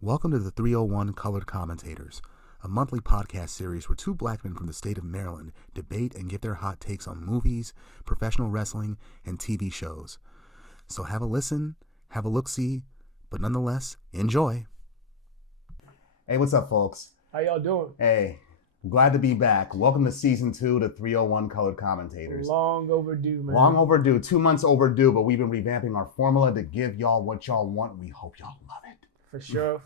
Welcome to the 301 Colored Commentators, a monthly podcast series where two black men from the state of Maryland debate and give their hot takes on movies, professional wrestling, and TV shows. So have a listen, have a look-see, but nonetheless, enjoy. Hey, what's up, folks? How y'all doing? Hey, glad to be back. Welcome to Season 2 to 301 Colored Commentators. Long overdue, man. Long overdue, 2 months overdue, but we've been revamping our formula to give y'all what y'all want. We hope y'all love it. For sure.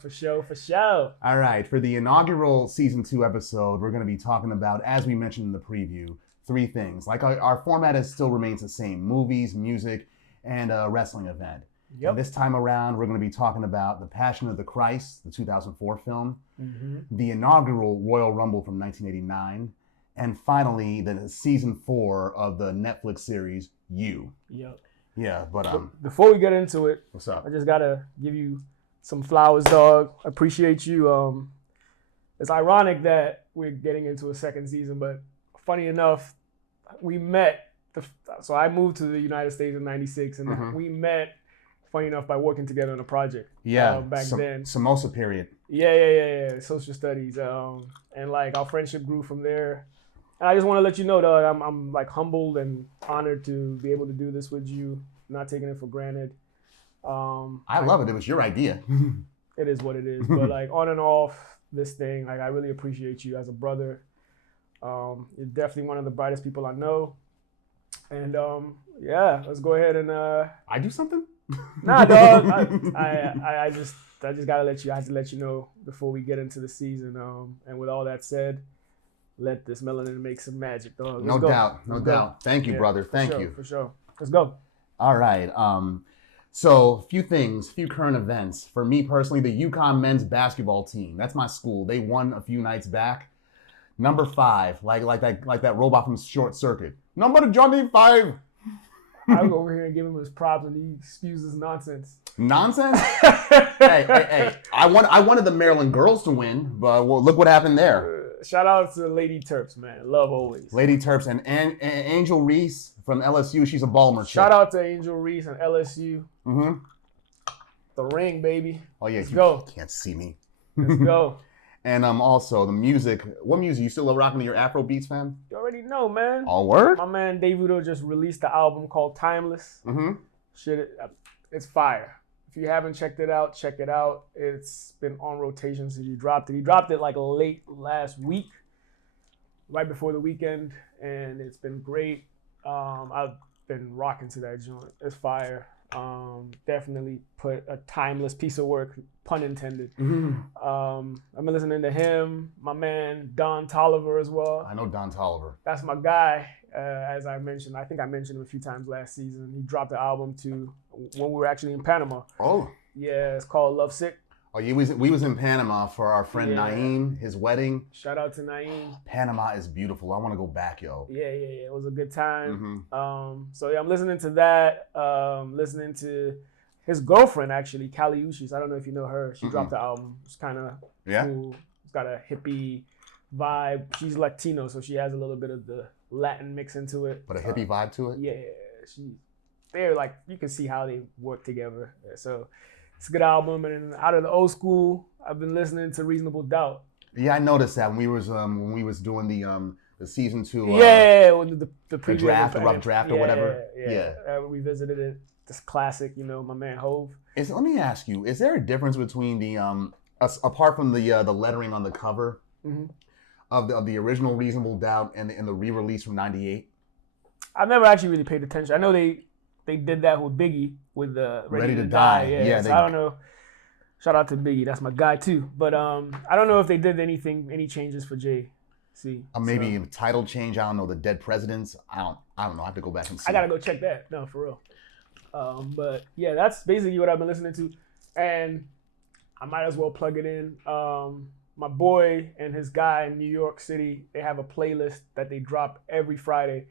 All right, for the inaugural Season 2 episode, we're going to be talking about, as we mentioned in the preview, 3 things. Like our format still remains the same: movies, music, and a wrestling event. Yep. And this time around, we're going to be talking about The Passion of the Christ, the 2004 film, the inaugural Royal Rumble from 1989, and finally, the Season 4 of the Netflix series, You. Yep. Yeah, but before we get into it, what's up? I just got to give you some flowers, dog. I appreciate you. It's ironic that we're getting into a second season, but funny enough, we met. So I moved to the United States in '96, and we met, funny enough, by working together on a project. Yeah, back then. Samosa period. Yeah. Social studies. And like our friendship grew from there. And I just want to let you know, dog, I'm like humbled and honored to be able to do this with you. Not taking it for granted. I love it. It was your idea. It is what it is. But like on and off this thing, like I really appreciate you as a brother. You're definitely one of the brightest people I know. And yeah, let's go ahead and I do something? Nah, dog. I just gotta let you. I have to let you know before we get into the season. And with all that said, let this melanin make some magic, dog. No doubt. Thank you, brother. Thank you. For sure. Let's go. All right. So a few current events. For me personally, the UConn men's basketball team. That's my school. They won a few nights back. Number 5, like that robot from Short Circuit. Number Johnny 5. I go over here and give him his props, and he spews his nonsense. Nonsense? hey! I wanted the Maryland girls to win, but well, look what happened there. Shout out to Lady Terps, man. Love always. Lady Terps and Angel Reese from LSU. She's a Balmer. Shout out to Angel Reese and LSU. Mm-hmm. The ring, baby. Oh yeah, Let's go. Can't see me. Let's go. And also the music. What music? You still rocking to your Afrobeats, fam? You already know, man. All word? My man Davido just released the album called Timeless. Mm-hmm. Shit, it's fire. If you haven't checked it out, check it out. It's been on rotation since he dropped it. He dropped it like late last week, right before the weekend, and it's been great. I've been rocking to that joint. It's fire. Definitely put a timeless piece of work, pun intended. I've been listening to him, my man Don Toliver as well. I know Don Toliver. That's my guy. As I mentioned, I think I mentioned him a few times last season. He dropped the album when we were actually in Panama. Oh. Yeah, it's called Love Sick. Oh, we was in Panama for our friend Naeem, his wedding. Shout out to Naeem. Panama is beautiful. I want to go back, yo. Yeah. It was a good time. So yeah, I'm listening to that. Listening to his girlfriend, actually, Kali Uchis. I don't know if you know her. She dropped the album. It's kind of cool. It's got a hippie vibe. She's Latino, so she has a little bit of the Latin mix into it. But a hippie vibe to it? Yeah. They're like, you can see how they work together. So it's a good album. And out of the old school, I've been listening to Reasonable Doubt. Yeah, I noticed that when we was doing the season 2. The draft, the rough draft or whatever. Yeah. We visited it. This classic, my man Hove. Let me ask you: is there a difference between the apart from the lettering on the cover of the original Reasonable Doubt and the re-release from '98? I've never actually really paid attention. I know they did that with Biggie with the Ready to Die. Yeah. So I don't know. Shout out to Biggie. That's my guy too. But I don't know if they did any changes for JC. Maybe a title change. I don't know. The Dead Presidents. I don't know. I have to go back and see. I gotta go check that. No, for real. But yeah, that's basically what I've been listening to, and I might as well plug it in. My boy and his guy in New York City, they have a playlist that they drop every Friday.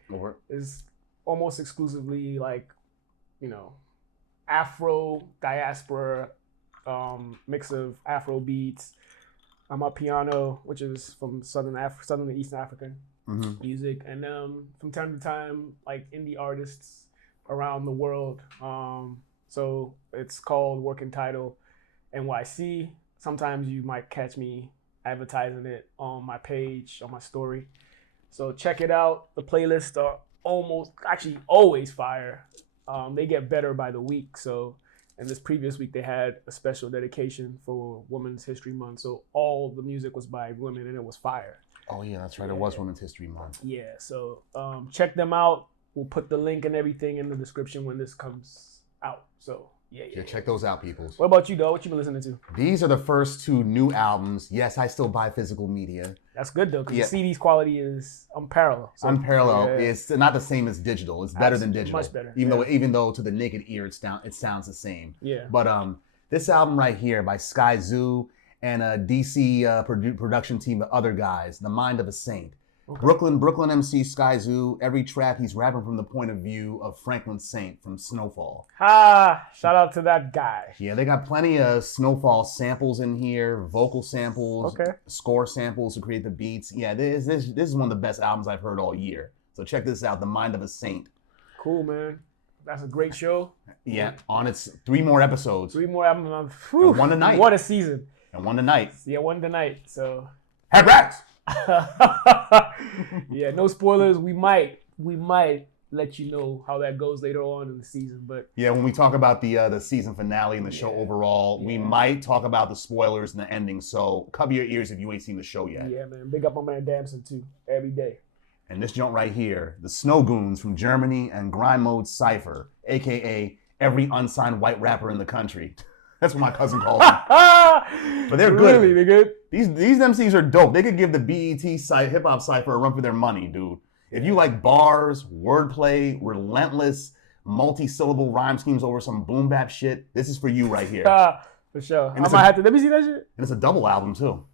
Is almost exclusively like, Afro diaspora, mix of Afrobeats, Amapiano, which is from Southern and Eastern African music, and from time to time like indie artists around the world. So it's called working title NYC. sometimes you might catch me advertising it on my page, on my story. So check it out. The playlists are always fire. They get better by the week. So in this previous week, they had a special dedication for Women's History Month. So all the music was by women, and it was fire. Oh, yeah, that's right. It was Women's History Month. Yeah, so check them out. We'll put the link and everything in the description when this comes out. So, yeah. Check those out, people. What about you, dog? What you been listening to? These are the first 2 new albums. Yes, I still buy physical media. That's good, though, because the CD's quality is unparalleled. So, unparalleled. Yeah. It's not the same as digital. It's better than digital. Much better. Even though to the naked ear it sounds the same. Yeah. But this album right here by Skyzoo and a DC production team of other guys, The Mind of a Saint. Okay. Brooklyn MC Skyzoo. Every track he's rapping from the point of view of Franklin Saint from Snowfall. Shout out to that guy. Yeah, they got plenty of Snowfall samples in here, vocal samples, score samples to create the beats. Yeah, this is one of the best albums I've heard all year. So check this out, The Mind of a Saint. Cool, man. That's a great show. Yeah, on its 3 more episodes. 3 more episodes. And 1 tonight. What a season. And 1 tonight. Yeah, 1 tonight. So. Congrats! Yeah, no spoilers. We might let you know how that goes later on in the season, but yeah, when we talk about the season finale and the show overall, we might talk about the spoilers and the ending. So cover your ears if you ain't seen the show yet. Yeah, man. Big up on man Damson too. Every day. And this joint right here, the Snowgoons from Germany and Grind Mode Cypher, aka every unsigned white rapper in the country. That's what my cousin calls them. But they're good. Really, they're good. These MCs are dope. They could give the BET hip hop cypher a run for their money, dude. If you like bars, wordplay, relentless, multi-syllable rhyme schemes over some boom bap shit, this is for you right here. For sure. I might have to let me see that shit. And it's a double album too.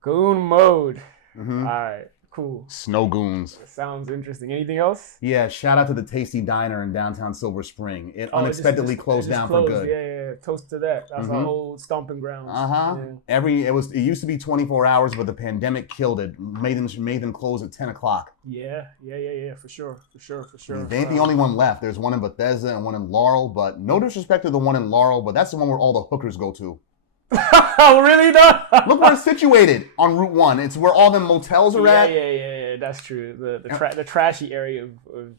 Goon Mode. Mm-hmm. All right. Cool. Snowgoons. Sounds interesting. Anything else? Yeah, shout out to the Tastee Diner in downtown Silver Spring. It unexpectedly closed down for good. Yeah. Toast to that. That's our old stomping grounds. Yeah. It used to be 24 hours, but the pandemic killed it. Made them close at 10 o'clock. Yeah. For sure. They ain't the only one left. There's one in Bethesda and one in Laurel, but no disrespect to the one in Laurel, but that's the one where all the hookers go to. Really? No? Look where it's situated on Route 1. It's where all the motels are at. Yeah. That's true. The trashy area of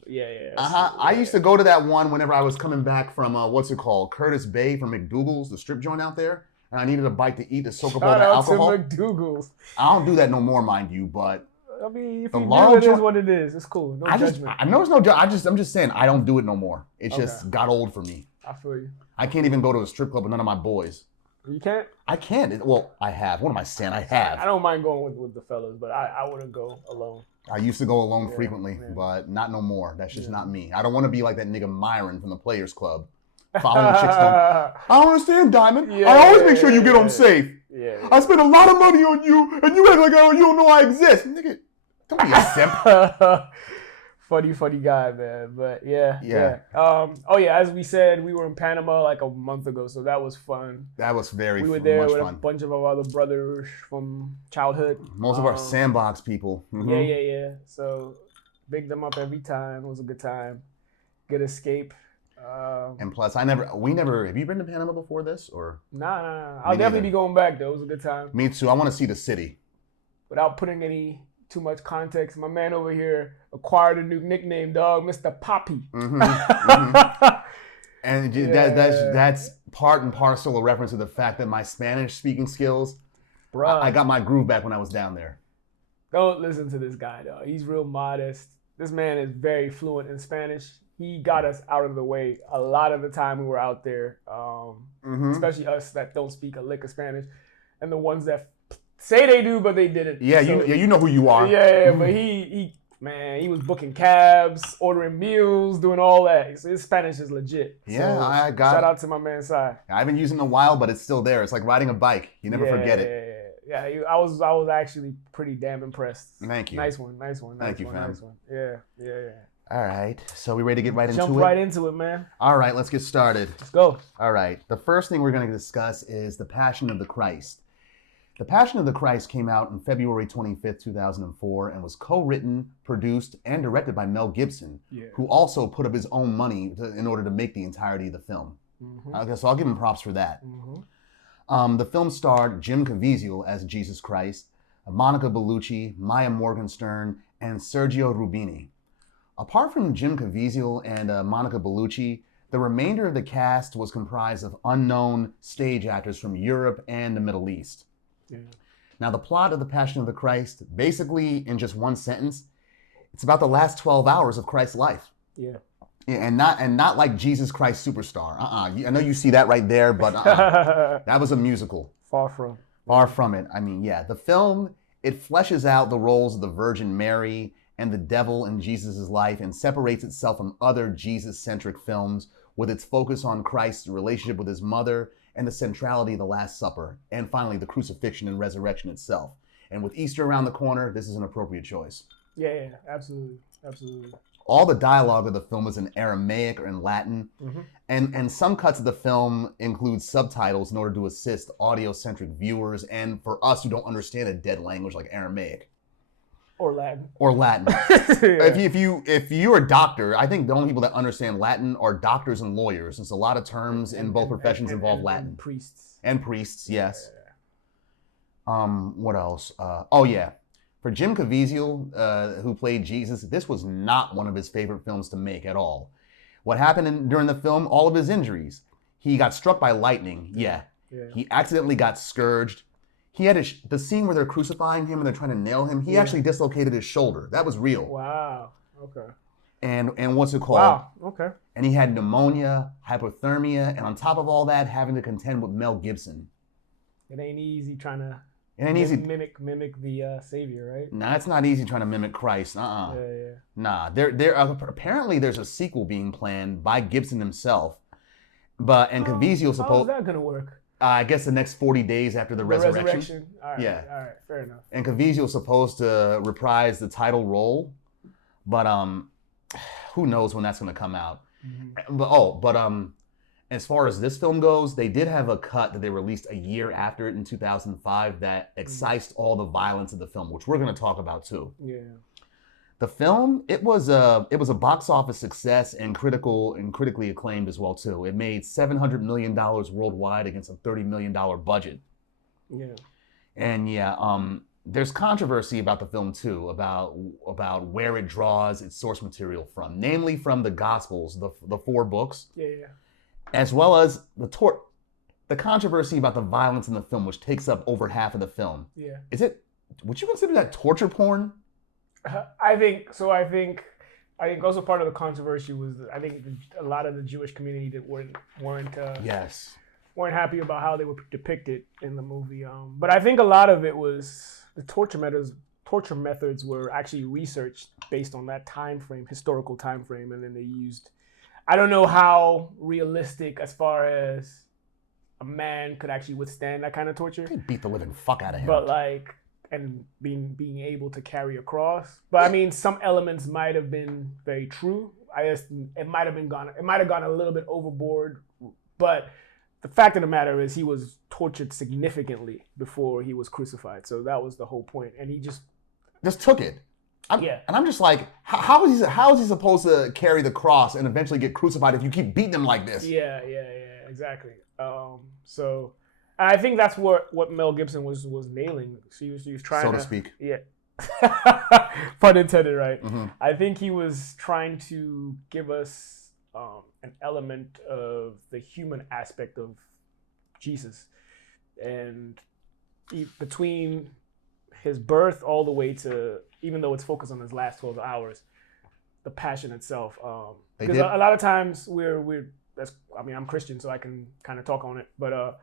I used to go to that one whenever I was coming back from what's it called, Curtis Bay from McDougal's, the strip joint out there, and I needed a bite to eat to soak up all the alcohol. Shout out to McDougal's. I don't do that no more, mind you, but I mean, if you do, it is what it is. It's cool. No judgment. I know it's no judgment. I'm just saying I don't do it no more. It just got old for me. I feel you. I can't even go to a strip club with none of my boys. You can't? I can't. Well, I have. What am I saying? I have. I don't mind going with the fellas, but I wouldn't go alone. I used to go alone frequently, but not no more. That's just not me. I don't want to be like that nigga Myron from the Players Club. Following chicks home. I don't understand, Diamond. I always make sure you get home safe. Yeah. I spend a lot of money on you, and you act like you don't know I exist. Nigga, don't be a simp. Funny guy, man. But yeah. As we said, we were in Panama like a month ago, so that was fun. That was very fun. We were there with a bunch of our other brothers from childhood. Most of our sandbox people. Mm-hmm. Yeah. So big them up every time. It was a good time. Good escape. And plus, we never. Have you been to Panama before this, or? Nah. I'll definitely be going back though. It was a good time. Me too. I want to see the city. Without putting too much context, my man over here acquired a new nickname, dog, Mr. Poppy. And that's part and parcel a reference to the fact that my Spanish speaking skills, bruh, I got my groove back when I was down there. Don't listen to this guy, though. He's real modest. This man is very fluent in Spanish. He got us out of the way a lot of the time we were out there, especially us that don't speak a lick of Spanish, and the ones that say they do, but they didn't. Yeah, so, you know who you are. Yeah, but he was booking cabs, ordering meals, doing all that. So his Spanish is legit. Yeah, so I got shout out to my man Si. I haven't used it in a while, but it's still there. It's like riding a bike. You never forget it. Yeah, I was actually pretty damn impressed. Thank you. Nice one. Thank you, fam. Nice one. Yeah. All right, so we ready to get right into it? Jump right into it, man. All right, let's get started. Let's go. All right, the first thing we're going to discuss is The Passion of the Christ. The Passion of the Christ came out on February 25th, 2004, and was co-written, produced, and directed by Mel Gibson, who also put up his own money in order to make the entirety of the film. Okay, so I'll give him props for that. The film starred Jim Caviezel as Jesus Christ, Monica Bellucci, Maya Morgenstern, and Sergio Rubini. Apart from Jim Caviezel and Monica Bellucci, the remainder of the cast was comprised of unknown stage actors from Europe and the Middle East. Yeah. Now, the plot of The Passion of the Christ, basically in just one sentence, it's about the last 12 hours of Christ's life. Yeah. And not like Jesus Christ Superstar. I know you see that right there, but that was a musical. Far from it. I mean, yeah. The film, it fleshes out the roles of the Virgin Mary and the devil in Jesus' life and separates itself from other Jesus-centric films with its focus on Christ's relationship with his mother and the centrality of the Last Supper, and finally the crucifixion and resurrection itself. And with Easter around the corner, this is an appropriate choice. Yeah, absolutely. All the dialogue of the film is in Aramaic or in Latin, and some cuts of the film include subtitles in order to assist audio-centric viewers and for us who don't understand a dead language like Aramaic. Or Latin. Yeah. If you're a doctor, I think the only people that understand Latin are doctors and lawyers, since a lot of terms in both professions involve Latin. And priests. And priests, yes. Yeah. What else? For Jim Caviezel, who played Jesus, this was not one of his favorite films to make at all. What happened during the film? All of his injuries. He got struck by lightning. Yeah. He accidentally got scourged. He had the scene where they're crucifying him and they're trying to nail him. He actually dislocated his shoulder. That was real. Wow. Okay. And what's it called? Wow. Okay. And he had pneumonia, hypothermia, and on top of all that, having to contend with Mel Gibson. It ain't easy trying to mimic the Savior, right? Nah, it's not easy trying to mimic Christ. Yeah. Nah, apparently there's a sequel being planned by Gibson himself, and Caviezel supposed. How is that gonna work? I guess the next 40 days after the resurrection. All right. Yeah. All right. Fair enough. And Caviezel's supposed to reprise the title role, but who knows when that's gonna come out? But as far as this film goes, they did have a cut that they released a year after it in 2005 that excised all the violence of the film, which we're gonna talk about too. Yeah. The film, it was a box office success and critically acclaimed as well too. It made $700 million worldwide against a $30 million budget. Yeah. And there's controversy about the film too, about where it draws its source material from, namely from the Gospels, the 4 books. Yeah. As well as the controversy about the violence in the film, which takes up over half of the film. Yeah. Would you consider that torture porn? I think also part of the controversy was I think a lot of the Jewish community that weren't happy about how they were depicted in the movie. But I think a lot of it was the torture methods were actually researched based on that historical time frame, and then they used. I don't know how realistic as far as a man could actually withstand that kind of torture. They beat the living fuck out of him. But and being able to carry a cross. But I mean, some elements might have been very true. It might have gone a little bit overboard. But the fact of the matter is, he was tortured significantly before he was crucified. So that was the whole point, and he just took it. And I'm just like, how is he supposed to carry the cross and eventually get crucified if you keep beating him like this? Yeah, exactly. So I think that's what Mel Gibson was nailing. He was trying so to speak. Yeah. Pun intended, right? Mm-hmm. I think he was trying to give us an element of the human aspect of Jesus, and between his birth all the way to, even though it's focused on his last 12 hours, the passion itself. Because a lot of times I'm Christian, so I can kind of talk on it, but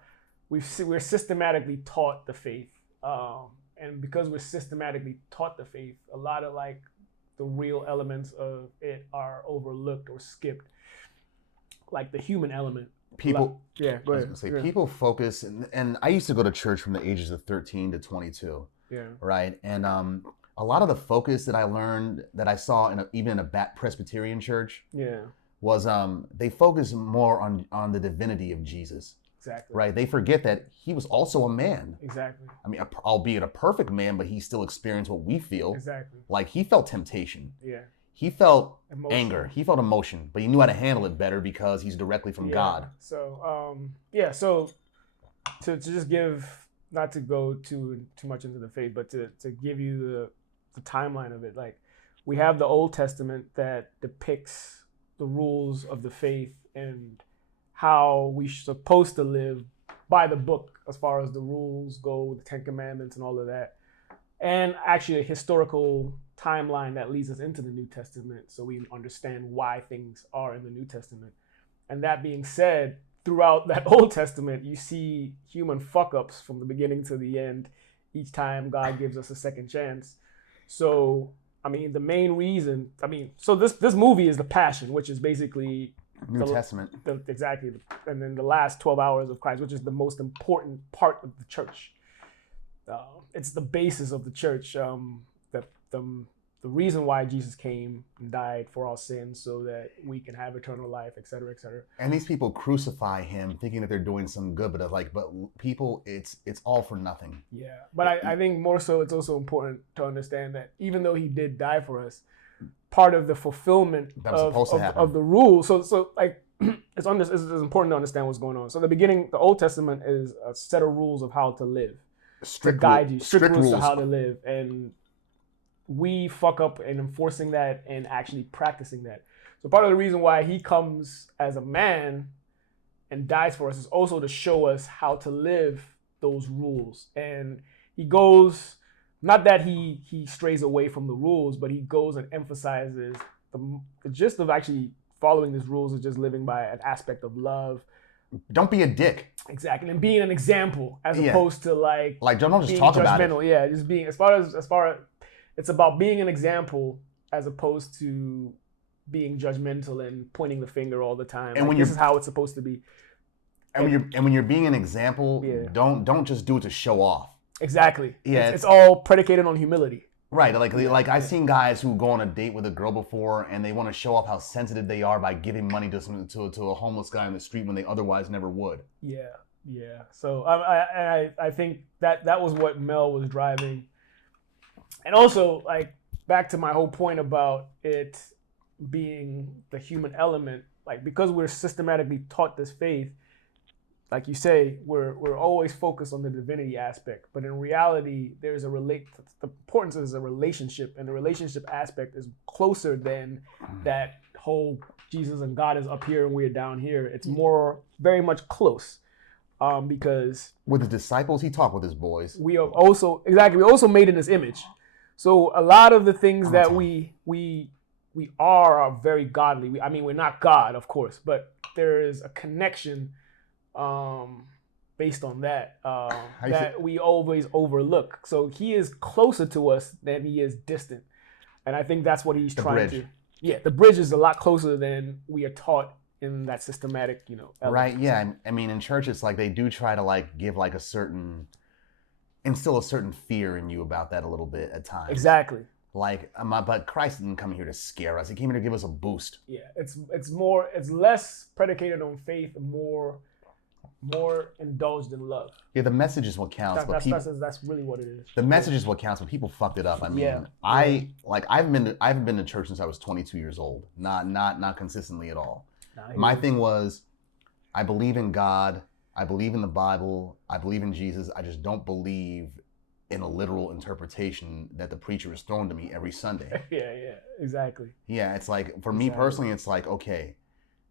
we're systematically taught the faith, and because we're systematically taught the faith, a lot of the real elements of it are overlooked or skipped, like the human element. People, go ahead. People focus, and I used to go to church from the ages of 13 to 22. Yeah. Right, and a lot of the focus that I learned, that I saw even in a Presbyterian church, was they focus more on the divinity of Jesus. Exactly. Right, they forget that he was also a man. Exactly. I mean, albeit a perfect man, but he still experienced what we feel. Exactly. Like, he felt temptation. Yeah. He felt anger. He felt emotion, but he knew how to handle it better because he's directly from God. So, so to just give, not to go too much into the faith, but to give you the timeline of it. Like, we have the Old Testament that depicts the rules of the faith and how we're supposed to live by the book as far as the rules go, the Ten Commandments and all of that. And actually a historical timeline that leads us into the New Testament so we understand why things are in the New Testament. And that being said, throughout that Old Testament, you see human fuck-ups from the beginning to the end each time God gives us a second chance. So, I mean, the main reason, so this movie is The Passion, which is basically New Testament. Exactly. And then the last 12 hours of Christ, which is the most important part of the church. It's the basis of the church. The reason why Jesus came and died for our sins so that we can have eternal life, et cetera, et cetera. And these people crucify him thinking that they're doing some good, but people, it's all for nothing. Yeah, but I think more so it's also important to understand that even though he did die for us, part of the fulfillment of the rules, so like it's important to understand what's going on. So the beginning, the Old Testament is a set of rules of how to live, strict rules to how to live, and we fuck up in enforcing that and actually practicing that. So part of the reason why he comes as a man and dies for us is also to show us how to live those rules. And he goes, not that he strays away from the rules, but he goes and emphasizes the gist of actually following these rules is just living by an aspect of love. Don't be a dick. Exactly, and being an example as opposed to like don't just talk about it. Yeah, just being as far as it's about being an example as opposed to being judgmental and pointing the finger all the time. And this is how it's supposed to be. And when you're being an example, don't just do it to show off. Exactly. Yeah, it's all predicated on humility. Right. Like I've seen guys who go on a date with a girl before and they want to show off how sensitive they are by giving money to a homeless guy on the street when they otherwise never would. Yeah. Yeah. So I think that was what Mel was driving. And also, like, back to my whole point about it being the human element, like, because we're systematically taught this faith, like you say, we're always focused on the divinity aspect. But in reality, the importance is a relationship, and the relationship aspect is closer than that whole Jesus and God is up here and we're down here. It's very much close. Because with his disciples, he talked with his boys. We are also made in his image. So a lot of the things that we are very godly. We're not God, of course, but there is a connection based on that that we always overlook. So he is closer to us than he is distant, and I think that's what he's trying to. Yeah, the bridge is a lot closer than we are taught in that systematic, element. Right. Yeah. I mean, in church, it's like they do try to like give like instill a certain fear in you about that a little bit at times. Exactly. Like, but Christ didn't come here to scare us. He came here to give us a boost. Yeah. It's less predicated on faith, more indulged in love. Yeah. The message is what counts. That's really what it is. The message is what counts, but people fucked it up. I mean, I haven't been to church since I was 22 years old. Not consistently at all. My thing was, I believe in God, I believe in the Bible, I believe in Jesus. I just don't believe in a literal interpretation that the preacher is throwing to me every Sunday. Yeah, exactly. Yeah, it's like, for me personally, it's like, okay,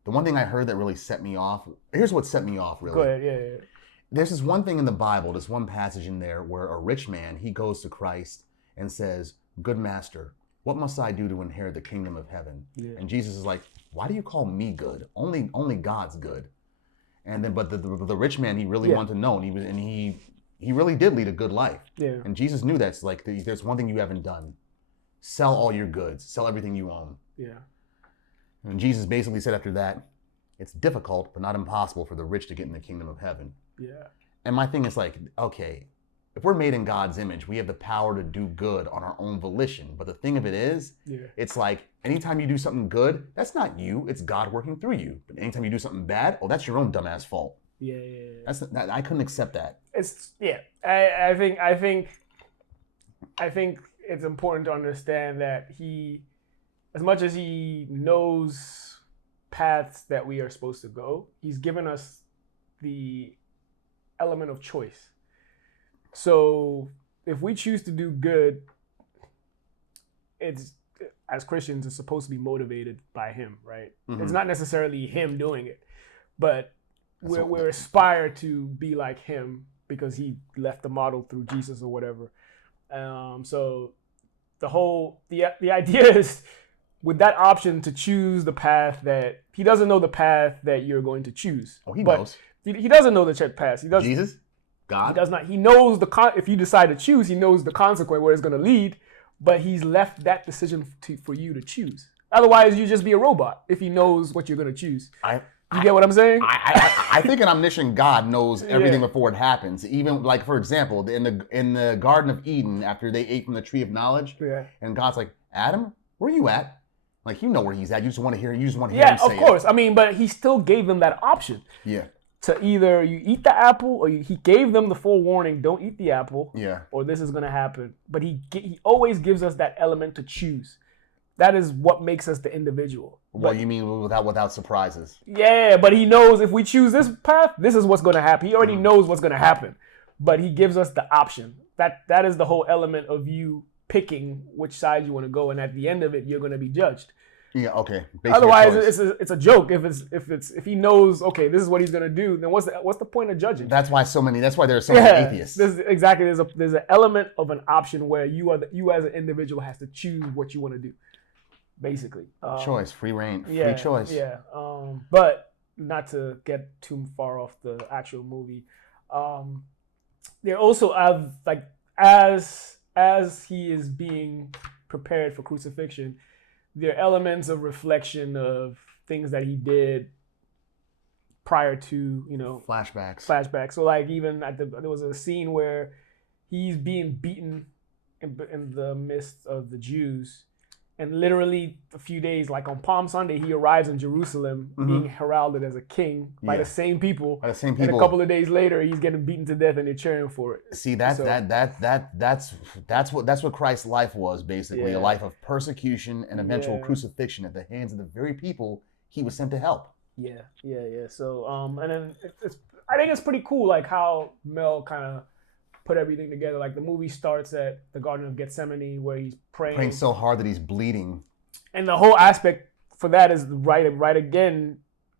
the one thing I heard that really set me off, here's what set me off, really. Go ahead, yeah. There's this one thing in the Bible, this one passage in there where a rich man, he goes to Christ and says, "Good master, what must I do to inherit the kingdom of heaven?" Yeah. And Jesus is like, "Why do you call me good? Only God's good." And then, but the rich man, he really wanted to know, and he really did lead a good life. Yeah. And Jesus knew that's like, there's one thing you haven't done: sell all your goods, sell everything you own. Yeah. And Jesus basically said after that, it's difficult but not impossible for the rich to get in the kingdom of heaven. Yeah. And my thing is like, okay, if we're made in God's image, we have the power to do good on our own volition. But the thing of it is, it's like, anytime you do something good, that's not you, it's God working through you. But anytime you do something bad, that's your own dumbass fault. Yeah. I couldn't accept that. I think it's important to understand that he, as much as he knows paths that we are supposed to go, he's given us the element of choice. So if we choose to do good, it's, as Christians, it's supposed to be motivated by him, right? Mm-hmm. It's not necessarily him doing it, but we're aspired to be like him because he left the model through Jesus or whatever. So the idea is, with that option to choose the path that he doesn't know the path that you're going to choose. Oh, he knows. He doesn't know the path. He does. Jesus, God. He does not. He knows if you decide to choose, he knows the consequence where it's going to lead. But he's left that decision for you to choose. Otherwise, you just be a robot if he knows what you're going to choose. You get what I'm saying? I think an omniscient God knows everything before it happens. Even like, for example, in the Garden of Eden, after they ate from the tree of knowledge, and God's like, Adam, where are you at? Like, you know where he's at. You just want to hear. You just want to hear him say it. Yeah, of course. I mean, but he still gave them that option. Yeah. To either you eat the apple, or he gave them the full warning, don't eat the apple, or this is going to happen. But he always gives us that element to choose. That is what makes us the individual. What you mean without surprises? Yeah, but he knows if we choose this path, this is what's going to happen. He already knows what's going to happen. But he gives us the option. That is the whole element of you picking which side you want to go, and at the end of it, you're going to be judged. Yeah, okay. Otherwise, it's a joke. If he knows, okay, this is what he's gonna do, then what's the point of judging? That's why there are so many atheists. There's an element of an option where you as an individual has to choose what you want to do, basically. Choice, free reign, free choice. Yeah. But not to get too far off the actual movie. There also as he is being prepared for crucifixion, there are elements of reflection of things that he did prior to, flashbacks. So like even there was a scene where he's being beaten in the midst of the Jews, and literally a few days, like on Palm Sunday, he arrives in Jerusalem being heralded as a king by the same people. And a couple of days later, he's getting beaten to death, and they're cheering for it. See, that's what Christ's life was, basically, a life of persecution and eventual crucifixion at the hands of the very people he was sent to help. Yeah. So, and then I think it's pretty cool, like how Mel kind of put everything together. Like the movie starts at the Garden of Gethsemane, where he's praying so hard that he's bleeding, and the whole aspect for that is right again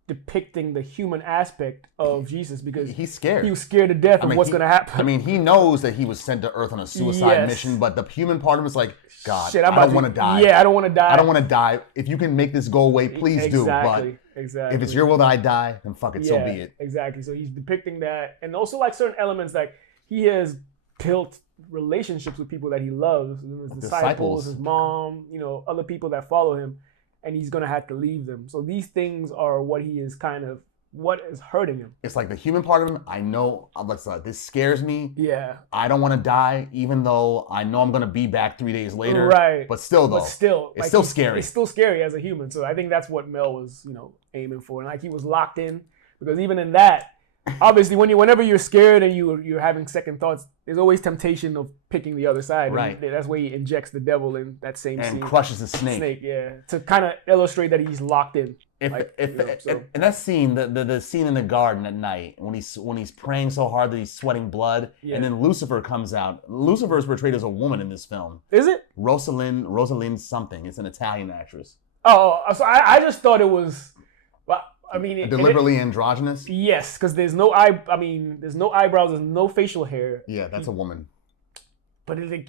depicting the human aspect of Jesus, because he's scared. He was scared to death of what's going to happen. I mean, he knows that he was sent to Earth on a suicide mission, but the human part of him is like, God, I don't want to die. Yeah, I don't want to die. I don't want to die. If you can make this go away, please do. But exactly. If it's your will that I die, then fuck it, so be it. Exactly. So he's depicting that, and also like certain elements, like he has built relationships with people that he loves, his disciples, his mom, other people that follow him, and he's gonna have to leave them. So these things are what is hurting him. It's like the human part of him. I know this scares me. Yeah. I don't want to die, even though I know I'm gonna be back 3 days later. Right. But still, it's like, still scary. It's still scary as a human. So I think that's what Mel was, aiming for, and like he was locked in, because even in that, obviously, whenever you're scared and you're having second thoughts, there's always temptation of picking the other side. Right. And that's where he injects the devil in that same scene. And crushes the snake. To kind of illustrate that he's locked in. And that scene, the scene in the garden at night, when he's praying so hard that he's sweating blood, and then Lucifer comes out. Lucifer is portrayed as a woman in this film. Is it? Rosalind something. It's an Italian actress. Oh, so I just thought it was... I mean, deliberately androgynous? Yes, because there's no eyebrows, there's no facial hair. Yeah, that's a woman. But he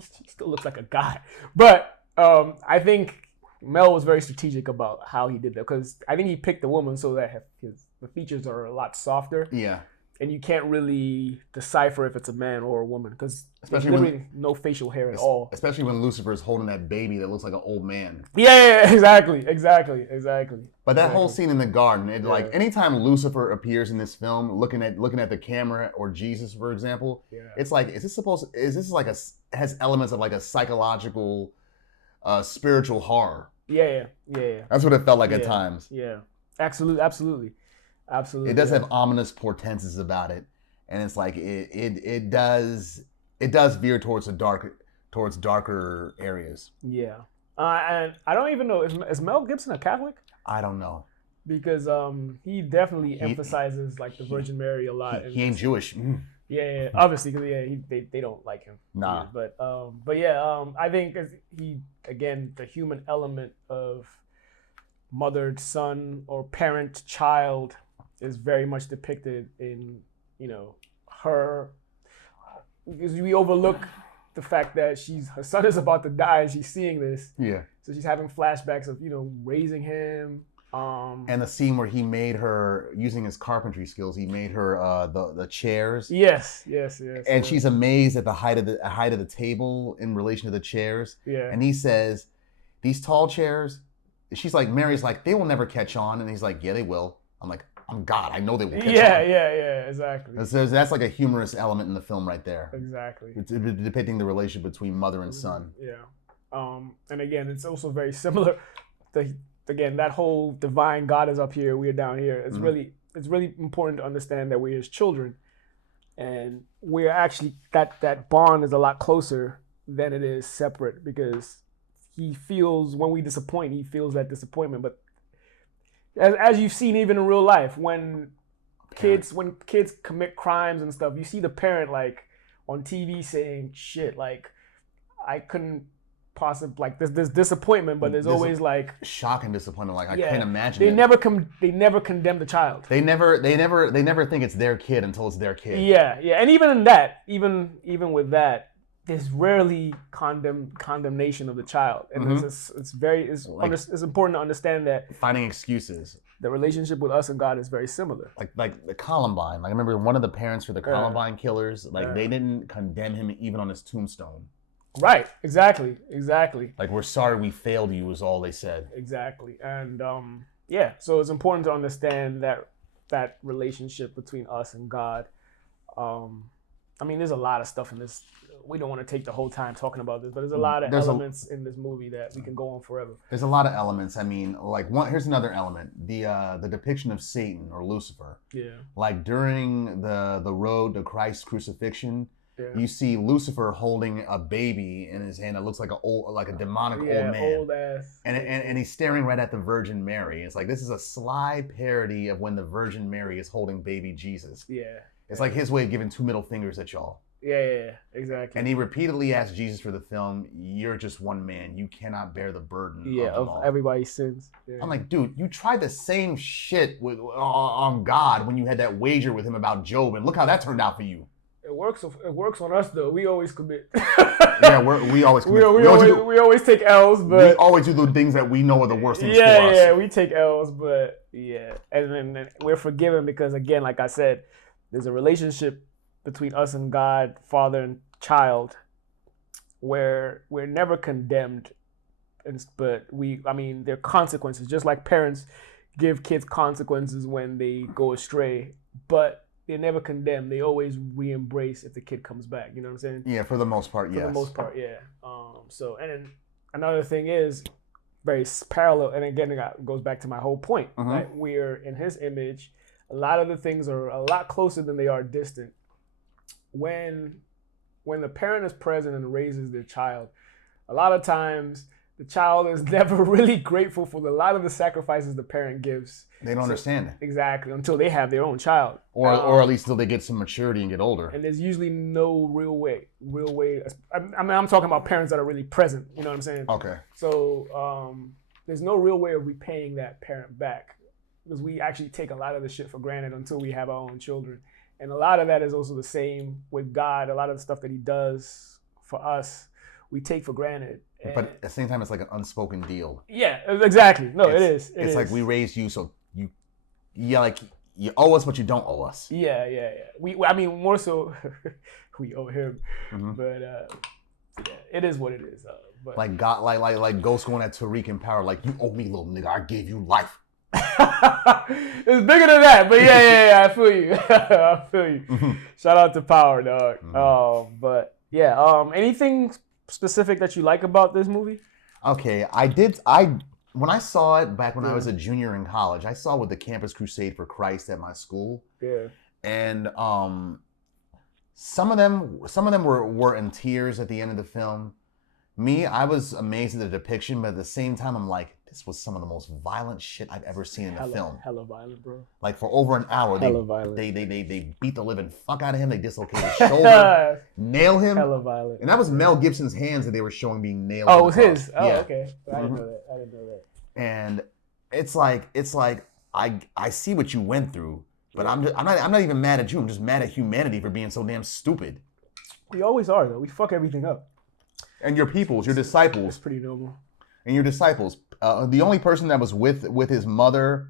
still looks like a guy. But I think Mel was very strategic about how he did that, because I think he picked a woman so that the features are a lot softer. Yeah. And you can't really decipher if it's a man or a woman, because there's literally no facial hair at all. Especially when Lucifer's holding that baby that looks like an old man. Yeah, exactly. But that whole scene in the garden, like anytime Lucifer appears in this film, looking at the camera or Jesus, for example, it's like, has elements of like a psychological, spiritual horror. Yeah. That's what it felt like at times. Yeah, absolutely. It does have ominous portenses about it, and it's like it does veer towards darker areas. Yeah, and I don't even know, is Mel Gibson a Catholic? I don't know. because he definitely emphasizes like the Virgin Mary a lot. He ain't Jewish. Yeah, obviously, because they don't like him. Nah. But yeah, I think he again the human element of mother son or parent child is very much depicted in her, because we overlook the fact that her son is about to die and she's seeing this. Yeah. So she's having flashbacks of raising him. And the scene where he made her, using his carpentry skills, he made her the chairs. Yes. And she's amazed at the height of the table in relation to the chairs. Yeah. And he says, "These tall chairs." She's like, Mary's like, "They will never catch on," and he's like, "Yeah, they will." I'm like, "I'm God, I know they will catch on." Yeah, exactly. That's like a humorous element in the film right there. Exactly. It's depicting the relationship between mother and son. Yeah. And again, it's also very similar. Again, that whole divine God is up here, we're down here. It's really important to understand that we're his children, and we're actually that bond is a lot closer than it is separate, because he feels when we disappoint, he feels that disappointment. But as you've seen even in real life, when kids commit crimes and stuff, you see the parent like on TV saying shit like, "I couldn't possibly," like there's disappointment, but there's always like shock and disappointment. Like I can't imagine. They never condemn the child. They never think it's their kid until it's their kid. Yeah, and even in that, even with that, there's rarely condemnation of the child, and it's important to understand that finding excuses. The relationship with us and God is very similar. Like the Columbine. Like I remember one of the parents for the Columbine killers. Like they didn't condemn him even on his tombstone. Right. Exactly. Like, "We're sorry we failed you," was all they said. Exactly. And so it's important to understand that relationship between us and God. I mean, there's a lot of stuff in this. We don't want to take the whole time talking about this, but there's a lot of elements in this movie that we can go on forever. There's a lot of elements. I mean, like here's another element: the depiction of Satan or Lucifer. Yeah. Like during the road to Christ's crucifixion. Yeah. You see Lucifer holding a baby in his hand that looks like a demonic old man. Old ass. And he's staring right at the Virgin Mary. It's like, this is a sly parody of when the Virgin Mary is holding baby Jesus. Yeah. It's like his way of giving two middle fingers at y'all. Yeah, exactly. And he repeatedly asked Jesus for the film, "You're just one man. You cannot bear the burden of everybody's sins." Yeah. I'm like, dude, you tried the same shit on God when you had that wager with him about Job, and look how that turned out for you. It works on us though. We always commit. Yeah, we always commit. We always take L's, but we always do the things that we know are the worst things for us. Yeah, we take L's, but and then we're forgiven because, again, like I said, there's a relationship between us and God, father and child, where we're never condemned, but there are consequences. Just like parents give kids consequences when they go astray, but they're never condemned. They always re-embrace if the kid comes back. You know what I'm saying? Yeah, for the most part, yes. For the most part, yeah. So, and then another thing is very parallel, and again, it goes back to my whole point, right? We're in his image. A lot of the things are a lot closer than they are distant. When the parent is present and raises their child, a lot of times the child is never really grateful for a lot of the sacrifices the parent gives. They don't understand it. Exactly, until they have their own child. Or at least until they get some maturity and get older. And there's usually no real way. I'm talking about parents that are really present, you know what I'm saying? Okay. So there's no real way of repaying that parent back, because we actually take a lot of the shit for granted until we have our own children. And a lot of that is also the same with God. A lot of the stuff that he does for us, we take for granted. But at the same time, it's like an unspoken deal. Yeah, exactly. No, it is. It's like, we raised you, so you owe us, but you don't owe us. Yeah. More so, we owe him. But it is what it is. But like God, like Ghost going at Tariq in Power, like, "You owe me, little nigga. I gave you life." It's bigger than that, but yeah, I feel you. I feel you. Shout out to Power, dog. But yeah, anything specific that you like about this movie? Okay, when I saw it back when I was a junior in college, I saw it with the Campus Crusade for Christ at my school. Yeah. And some of them were in tears at the end of the film. Me, I was amazed at the depiction, but at the same time, I'm like, this was some of the most violent shit I've ever seen in a film. Hella violent, bro. Like for over an hour, Violent. they beat the living fuck out of him. They dislocate his shoulder, nail him. Hella violent. And that was Mel Gibson's hands that they were showing being nailed. Oh, it was his. Oh, yeah. okay. I didn't know that. And it's like I see what you went through, but I'm not even mad at you. I'm just mad at humanity for being so damn stupid. We always are though. We fuck everything up. And your peoples, your disciples. It's pretty noble. And your disciples. The only person that was with his mother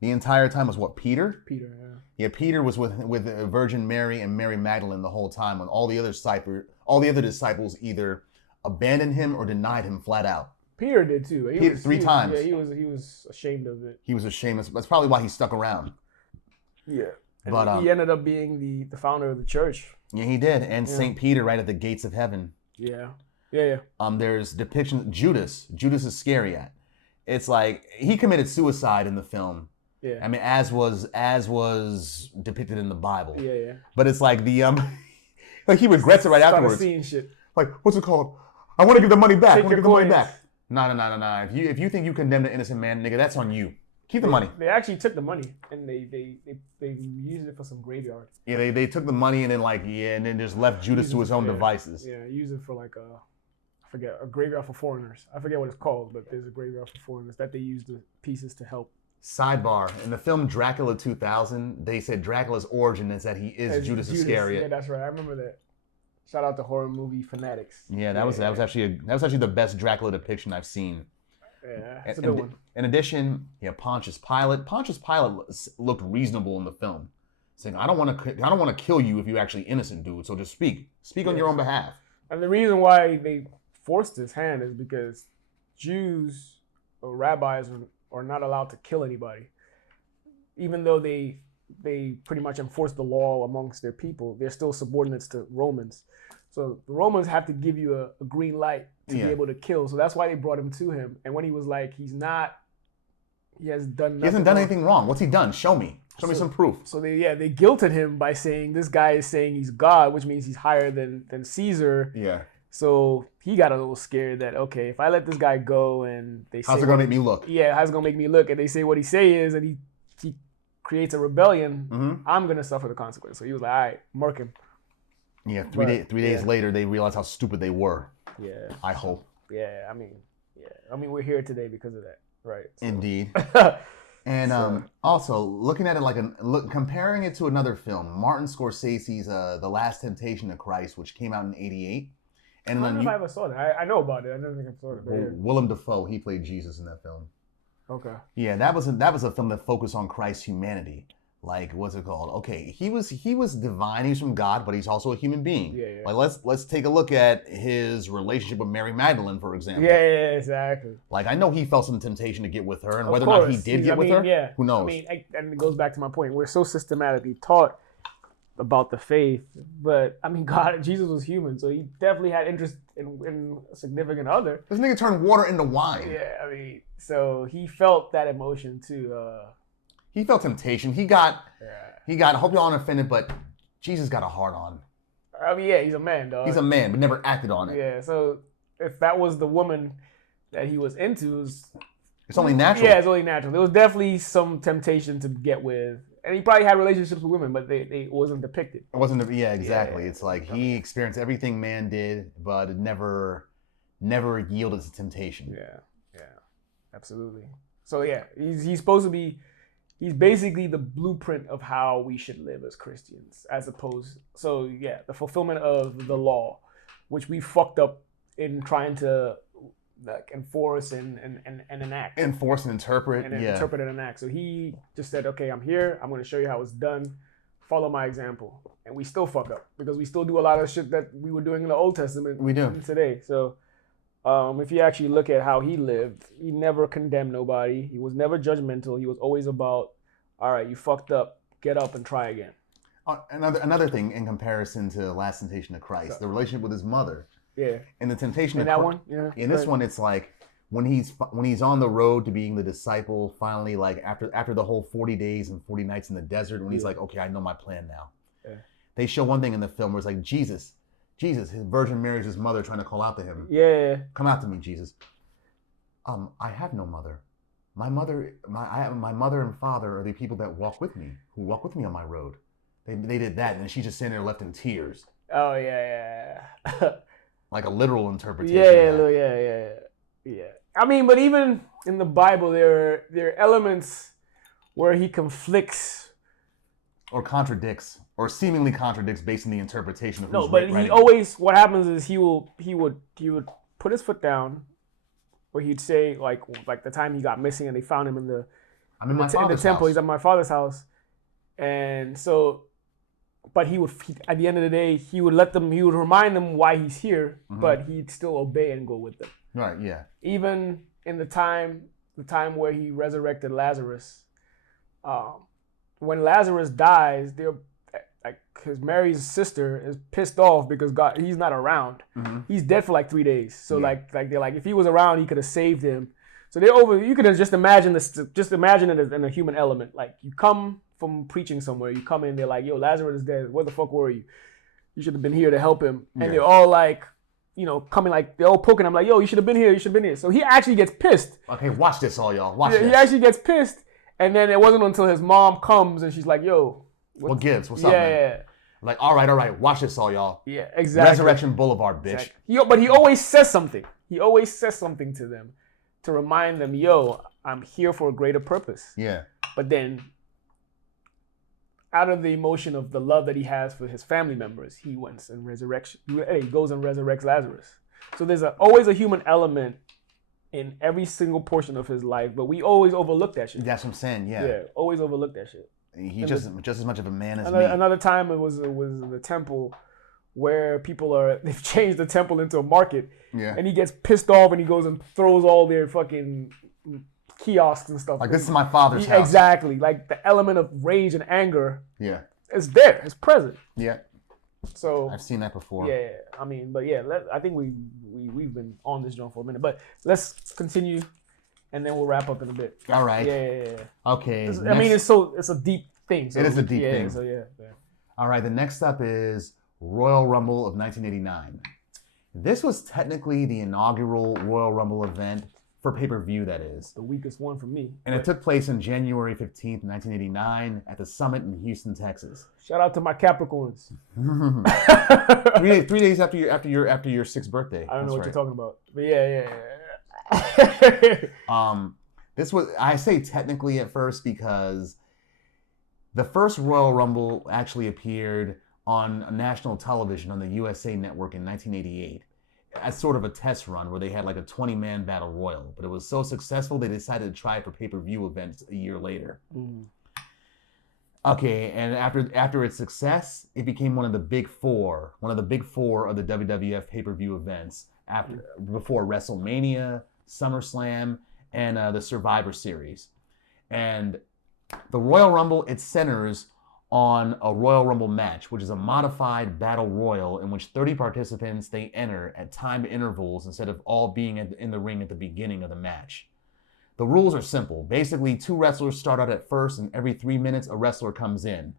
the entire time was what, Peter? Peter, yeah. Yeah, Peter was with Virgin Mary and Mary Magdalene the whole time, when all the other disciples either abandoned him or denied him flat out. Peter did too. Three times. Yeah, he was ashamed of it. He was ashamed. That's probably why he stuck around. Yeah. And but he ended up being the founder of the church. Yeah, he did. And St. Peter right at the gates of heaven. Yeah. There's depictions. Judas Iscariot. It's like he committed suicide in the film. Yeah. I mean, as was depicted in the Bible. Yeah. But it's like like he regrets it right afterwards. Seeing shit. Like, what's it called? I want to give the money back. Take I want to your give the money coins. back. No. If you think you condemned an innocent man, nigga, that's on you. Keep the money. They actually took the money and they used it for some graveyard. Yeah, they took the money and then just left Judas to his own devices. Yeah, use it for like a graveyard for foreigners. I forget what it's called, but there's a graveyard for foreigners that they use the pieces to help. Sidebar: in the film Dracula 2000, they said Dracula's origin is that he is Judas Iscariot. Yeah, that's right. I remember that. Shout out to horror movie fanatics. Yeah, that was actually the best Dracula depiction I've seen. Yeah, that's a good one. In addition, Pontius Pilate. Pontius Pilate looked reasonable in the film, saying, "I don't want to kill you if you're actually innocent, dude. So just speak on your own behalf." And the reason why they forced his hand is because Jews or rabbis are not allowed to kill anybody, even though they pretty much enforce the law amongst their people. They're still subordinates to Romans. So the Romans have to give you a green light to be able to kill. So that's why they brought him to him. And when he was like, he hasn't done anything wrong. What's he done? Show me some proof. So they guilted him by saying, this guy is saying he's God, which means he's higher than Caesar. Yeah. So he got a little scared that, okay, if I let this guy go and they say... How's it going to make me look? Yeah, how's it going to make me look? And they say what he say is, and he creates a rebellion, I'm going to suffer the consequence. So he was like, all right, mark him. Yeah, three days later, they realized how stupid they were. Yeah. I hope. Yeah, I mean, we're here today because of that, right? So. Indeed. And also, looking at it comparing it to another film, Martin Scorsese's The Last Temptation of Christ, which came out in '88. And I don't know if I ever saw that. I know about it. I never think I saw it. Willem Dafoe, he played Jesus in that film. Okay. Yeah, that was a film that focused on Christ's humanity. Like, what's it called? Okay, he was divine. He's from God, but he's also a human being. Yeah. Like, let's take a look at his relationship with Mary Magdalene, for example. Yeah, exactly. Like, I know he felt some temptation to get with her, and whether or not he did get with her, who knows? I mean, and it goes back to my point. We're so systematically taught about the faith, but I mean, Jesus was human, so he definitely had interest in a significant other. This nigga turned water into wine. Yeah, I mean, so he felt that emotion too. He felt temptation. He got. I hope y'all aren't offended, but Jesus got a heart on. I mean, yeah, he's a man, dog. He's a man, but never acted on it. Yeah, so if that was the woman that he was into, it's only natural. Yeah, it's only natural. There was definitely some temptation to get with. And he probably had relationships with women, but it wasn't depicted. It wasn't. Yeah, exactly. It's like he experienced everything man did, but it never yielded to temptation. Yeah, absolutely. So yeah, he's supposed to be. He's basically the blueprint of how we should live as Christians, as opposed. So yeah, the fulfillment of the law, which we fucked up in trying to enforce and enact. Enforce and interpret. Interpret and enact. So he just said, okay, I'm here. I'm going to show you how it's done. Follow my example. And we still fuck up because we still do a lot of shit that we were doing in the Old Testament. We do. Today. So if you actually look at how he lived, he never condemned nobody. He was never judgmental. He was always about, all right, you fucked up. Get up and try again. Another thing in comparison to Last Temptation of Christ, the relationship with his mother. Yeah. And the temptation in that one, yeah. In this one, it's like when he's on the road to being the disciple, finally, like after the whole 40 days and 40 nights in the desert, when he's like, okay, I know my plan now. Yeah. They show one thing in the film where it's like Jesus, his Virgin Mary's his mother trying to call out to him. Yeah. Come out to me, Jesus. I have no mother. My mother and father are the people that walk with me, who walk with me on my road. They did that, and then she just sitting there left in tears. Oh yeah. Like a literal interpretation. Yeah. I mean, but even in the Bible, there are elements where he conflicts or contradicts, or seemingly contradicts based on the interpretation of. No, but he always. What happens is he would put his foot down, or he'd say like the time he got missing and they found him in the temple. He's at my father's house, and so. But he would, at the end of the day, he would remind them why he's here, but he'd still obey and go with them. Right, yeah. Even in the time where he resurrected Lazarus, when Lazarus dies, because Mary's sister is pissed off because he's not around. He's dead for like 3 days. So they're like, if he was around, he could have saved him. So you could have just imagine it as in a human element. Like you come from preaching somewhere, you come in, they're like, yo, Lazarus is dead. Where the fuck were you? You should have been here to help him. And they're all like, coming like, they're all poking him like, yo, you should have been here. So he actually gets pissed. Okay, watch this all y'all. Watch this. He actually gets pissed. And then it wasn't until his mom comes and she's like, yo. What gives? What's up, man? Yeah. Like, all right. Watch this all y'all. Yeah, exactly. Resurrection Boulevard, bitch. Exactly. But he always says something. He always says something to them to remind them, yo, I'm here for a greater purpose. Yeah. But then, out of the emotion of the love that he has for his family members, he goes and resurrects Lazarus. So there's always a human element in every single portion of his life, but we always overlook that shit. That's what I'm saying, yeah. Yeah, always overlook that shit. He's just as much of a man as me. Another time it was the temple where they've changed the temple into a market. Yeah. And he gets pissed off and he goes and throws all their fucking kiosks and stuff. Like, this is my father's house. Exactly. Like the element of rage and anger. Yeah. It's there. It's present. Yeah. So I've seen that before. Yeah. I mean, but yeah, I think we've been on this joint for a minute, but let's continue, and then we'll wrap up in a bit. All right. Yeah. Okay. I mean, it's a deep thing. So it is a deep thing. So yeah. All right. The next up is Royal Rumble of 1989. This was technically the inaugural Royal Rumble event for pay-per-view, that is. The weakest one for me. And it took place on January 15th, 1989 at the Summit in Houston, Texas. Shout out to my Capricorns. 3 days after your 6th birthday. I don't know what you're talking about. But yeah. This was, I say technically at first because the first Royal Rumble actually appeared on national television on the USA Network in 1988 as sort of a test run where they had like a 20-man battle royal. But it was so successful they decided to try it for pay-per-view events a year later. Okay, and after its success, it became one of the big four of the WWF pay-per-view events before WrestleMania, SummerSlam, and the Survivor Series. And the Royal Rumble, it centers on a Royal Rumble match, which is a modified battle royal in which 30 participants, they enter at timed intervals instead of all being in the ring at the beginning of the match. The rules are simple. Basically, 2 wrestlers start out at first, and every 3 minutes, a wrestler comes in.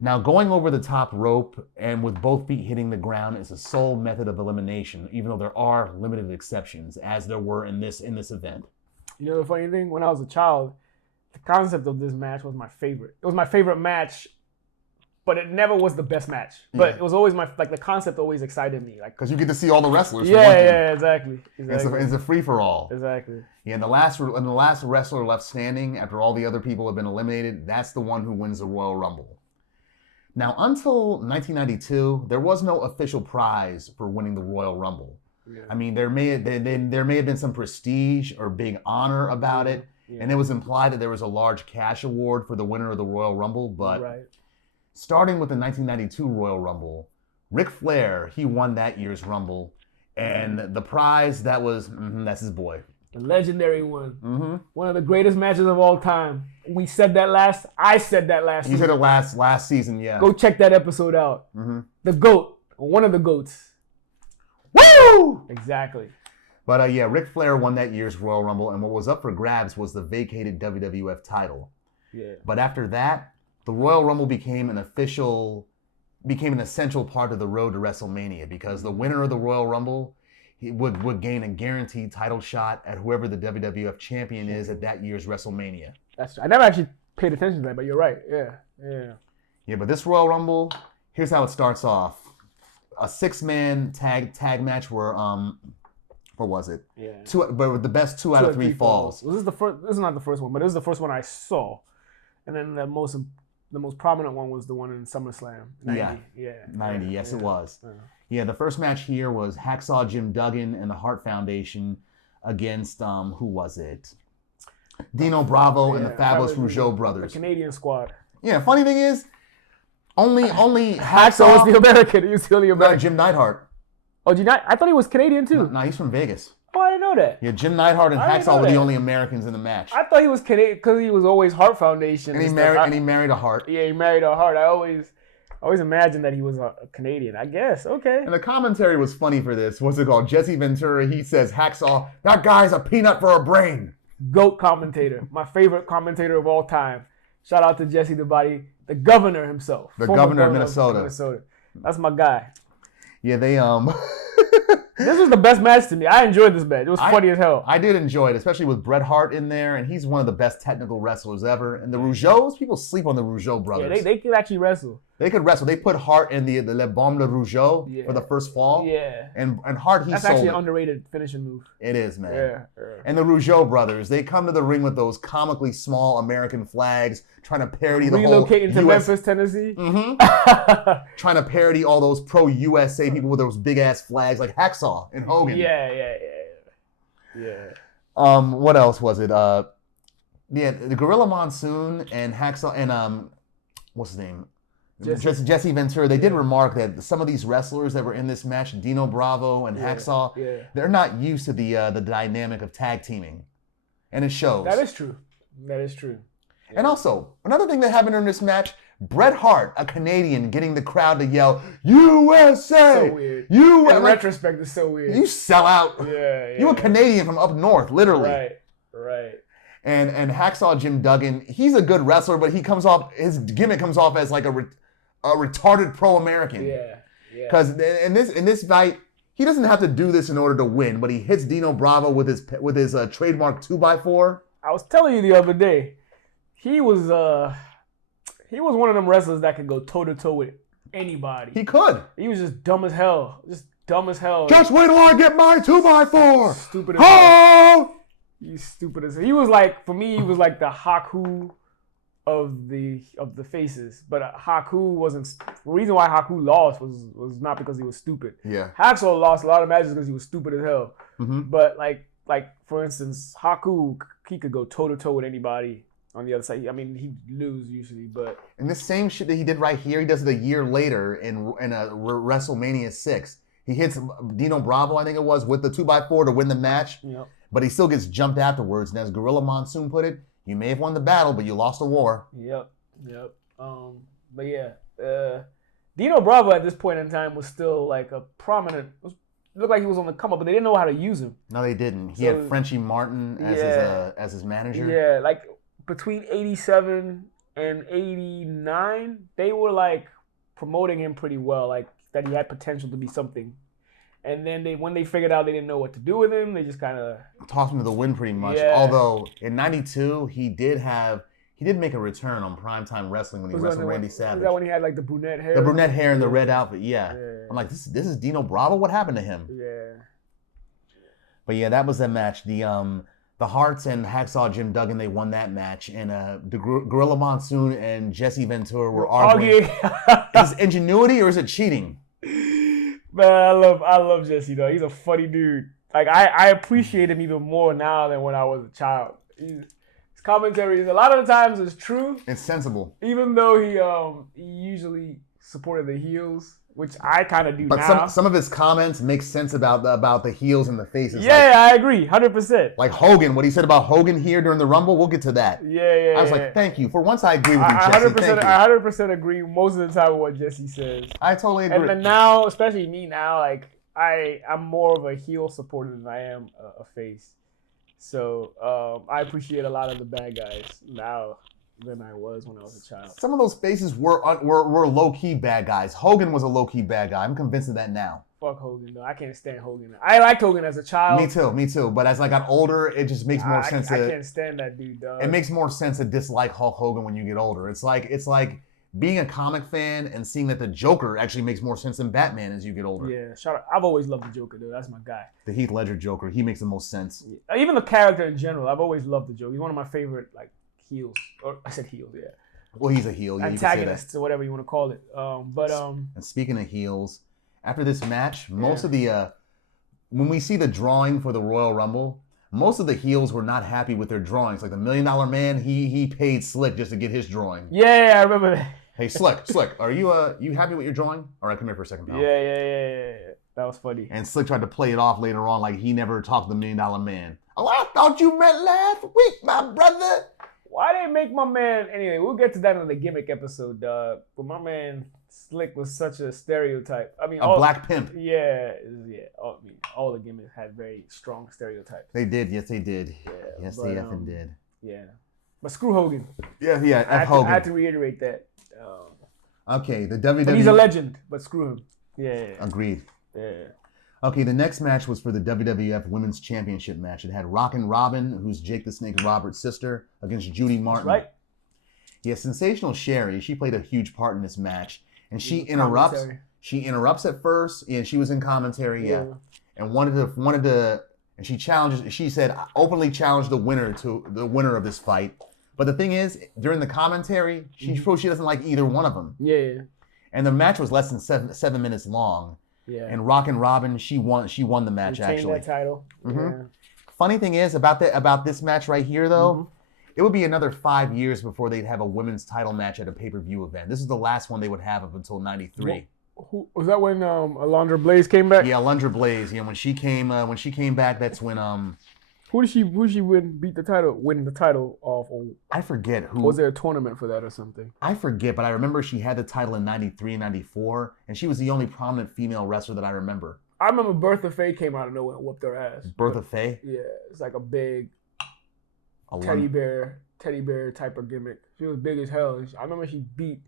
Now, going over the top rope and with both feet hitting the ground is the sole method of elimination, even though there are limited exceptions, as there were in this event. You know the funny thing? When I was a child, the concept of this match was my favorite. It was my favorite match, but it never was the best match. But it was always the concept always excited me. Because you get to see all the wrestlers. Yeah, exactly. It's a free-for-all. Exactly. Yeah, and the last wrestler left standing after all the other people have been eliminated, that's the one who wins the Royal Rumble. Now, until 1992, there was no official prize for winning the Royal Rumble. Yeah. I mean, there may have been some prestige or big honor about it, and it was implied that there was a large cash award for the winner of the Royal Rumble. But starting with the 1992 Royal Rumble, Ric Flair, he won that year's Rumble, and the prize that's his boy. The legendary one. One of the greatest matches of all time. I said that last season. You said it last season, yeah. Go check that episode out. The GOAT. One of the GOATs. Woo! Exactly. But Ric Flair won that year's Royal Rumble, and what was up for grabs was the vacated WWF title. Yeah. But after that, the Royal Rumble became an essential part of the road to WrestleMania, because the winner of the Royal Rumble, he would gain a guaranteed title shot at whoever the WWF champion is at that year's WrestleMania. That's true. I never actually paid attention to that, but you're right. Yeah. But this Royal Rumble, here's how it starts off: a 6-man tag match where what was it? Yeah. But with the best 2 out of 3 falls. Well, this is not the first one, but this is the first one I saw, and then the most prominent one was the one in SummerSlam. 90. Yeah. 90. Yes, it was. Yeah, the first match here was Hacksaw Jim Duggan and the Hart Foundation against who was it? Dino Bravo and the Fabulous Rougeau brothers. The Canadian squad. Yeah, funny thing is, only Hacksaw was the American. He was the only American. No, Jim Neidhart. Oh, I thought he was Canadian too. No, he's from Vegas. Oh, I didn't know that. Yeah, Jim Neidhart and Hacksaw were the only Americans in the match. I thought he was Canadian because he was always Hart Foundation. And he married a Hart. Yeah, he married a Hart. I always imagined that he was a Canadian. I guess. Okay. And the commentary was funny for this. What's it called? Jesse Ventura. He says, Hacksaw, that guy's a peanut for a brain. GOAT commentator. My favorite commentator of all time. Shout out to Jesse the Body, the governor himself. The governor of Minnesota. That's my guy. Yeah, they This was the best match to me. I enjoyed this match. It was funny as hell. I did enjoy it, especially with Bret Hart in there, and he's one of the best technical wrestlers ever. And the Rougeaus, people sleep on the Rougeau brothers. Yeah, they could actually wrestle. They could wrestle. They put Hart in the Le Bombe de Rougeau for the first fall. Yeah. And Hart, That's actually an underrated finishing move. It is, man. Yeah. And the Rougeau brothers, they come to the ring with those comically small American flags, trying to parody the whole relocating to Memphis, Tennessee. Mm-hmm. Trying to parody all those pro-USA people with those big-ass flags like Hacksaw and Hogan. Yeah. What else was it? The Gorilla Monsoon and Hacksaw and what's his name? Jesse Ventura. They did remark that some of these wrestlers that were in this match, Dino Bravo and Hacksaw, they're not used to the dynamic of tag teaming, and it shows. That is true. Yeah. And also, another thing that happened during this match, Bret Hart, a Canadian, getting the crowd to yell, USA! So weird. In retrospect, it's so weird. You sell out. Yeah. You a Canadian from up north, literally. Right. And Hacksaw Jim Duggan, he's a good wrestler, but his gimmick comes off as like a retarded pro-American. Yeah. Because in this fight, he doesn't have to do this in order to win, but he hits Dino Bravo with his trademark 2x4. I was telling you the other day, he was one of them wrestlers that could go toe-to-toe with anybody. He could. He was just dumb as hell. Just Just wait till I get my 2x4. Stupid as hell. He's stupid as hell. He was like, for me, he was like the Haku of the faces. But Haku wasn't. The reason why Haku lost was not because he was stupid. Yeah. Hacksaw lost a lot of matches because he was stupid as hell. Mm-hmm. But like for instance, Haku, he could go toe-to-toe with anybody. On the other side, I mean, he'd lose usually, but... And this same shit that he did right here, he does it a year later in a WrestleMania 6. He hits Dino Bravo, I think it was, with the 2x4 to win the match. Yep. But he still gets jumped afterwards. And as Gorilla Monsoon put it, you may have won the battle, but you lost the war. Yep. But yeah, Dino Bravo at this point in time was still like a prominent... It looked like he was on the come up, but they didn't know how to use him. No, they didn't. He had Frenchie Martin as his manager. Yeah, like... Between 87 and 89, they were like promoting him pretty well, like that he had potential to be something. And then when they figured out they didn't know what to do with him, they just kind of tossed him to the wind pretty much. Yeah. Although in 92, he did make a return on Primetime Wrestling when he wrestled Randy Savage. Was that when he had like the brunette hair? The brunette hair and the red outfit, yeah. I'm like, this is Dino Bravo? What happened to him? Yeah. But yeah, that was the match. The Harts and Hacksaw Jim Duggan, they won that match. And the Gorilla Monsoon and Jesse Ventura were arguing. Is it ingenuity or is it cheating? Man, I love Jesse, though. He's a funny dude. Like, I appreciate him even more now than when I was a child. His commentary, a lot of the times, is true. It's sensible. Even though he usually supported the heels, which I kind of do now. But some of his comments make sense about the heels and the faces. Yeah, I agree, 100%. Like Hogan, what he said about Hogan here during the Rumble, we'll get to that. Yeah. I was like, thank you. For once, I agree with you, Jesse. Thank you. I 100% agree most of the time with what Jesse says. I totally agree. And now, especially me now, like I'm more of a heel supporter than I am a face. So I appreciate a lot of the bad guys now than I was when I was a child. Some of those faces were low-key bad guys. Hogan was a low-key bad guy. I'm convinced of that now. Fuck Hogan, though. I can't stand Hogan. I liked Hogan as a child. Me too. But as I got older, it just makes more sense. I can't stand that dude, dog. It makes more sense to dislike Hulk Hogan when you get older. It's like being a comic fan and seeing that the Joker actually makes more sense than Batman as you get older. Yeah, shout out. I've always loved the Joker, dude. That's my guy. The Heath Ledger Joker, he makes the most sense. Yeah. Even the character in general, I've always loved the Joker. He's one of my favorite heels. Or I said heels, yeah. Well, he's a heel. Yeah, antagonists or whatever you want to call it. And speaking of heels, after this match, most of the when we see the drawing for the Royal Rumble, most of the heels were not happy with their drawings. Like the $1 Million Man, he paid Slick just to get his drawing. Yeah, I remember that. Hey, Slick, are you happy with your drawing? All right, come here for a second, pal. Yeah. That was funny. And Slick tried to play it off later on like he never talked to the $1 Million Man. Oh, I thought you meant last week, my brother. Why they make my man... Anyway, we'll get to that in the gimmick episode, dog. But my man Slick was such a stereotype. I mean, black pimp. Yeah. All the gimmicks had very strong stereotypes. They did. Yes, they did. Yeah, yes, they effing did. Yeah. But screw Hogan. Yeah, Hogan. I had to reiterate that. Okay, the WWE... But he's a legend, but screw him. Yeah. Agreed. Yeah. Okay, the next match was for the WWF Women's Championship match. It had Rockin' Robin, who's Jake the Snake Roberts' sister, against Judy Martin. That's right. Yeah, Sensational Sherry, she played a huge part in this match. And she interrupts. She interrupts at first, and she was in commentary, and wanted to, and she said, openly challenged the winner of this fight. But the thing is, during the commentary, she doesn't like either one of them. Yeah. And the match was less than 7 minutes long. Yeah. And Rockin' Robin, she won the match. Retained actually. that title. Mm-hmm. Yeah. Funny thing is about this match right here, though, it would be another 5 years before they'd have a women's title match at a pay-per-view event. This is the last one they would have up until '93. Who was that when Alundra Blaze came back? Yeah, Alundra Blaze. Yeah, when she came back, that's when Who did she win the title off? Or I forget who. Was there a tournament for that or something? I forget, but I remember she had the title in '93 and '94, and she was the only prominent female wrestler that I remember. I remember Bertha Faye came out of nowhere and whooped her ass. Bertha Faye? Yeah, it's like a big teddy bear type of gimmick. She was big as hell. I remember she beat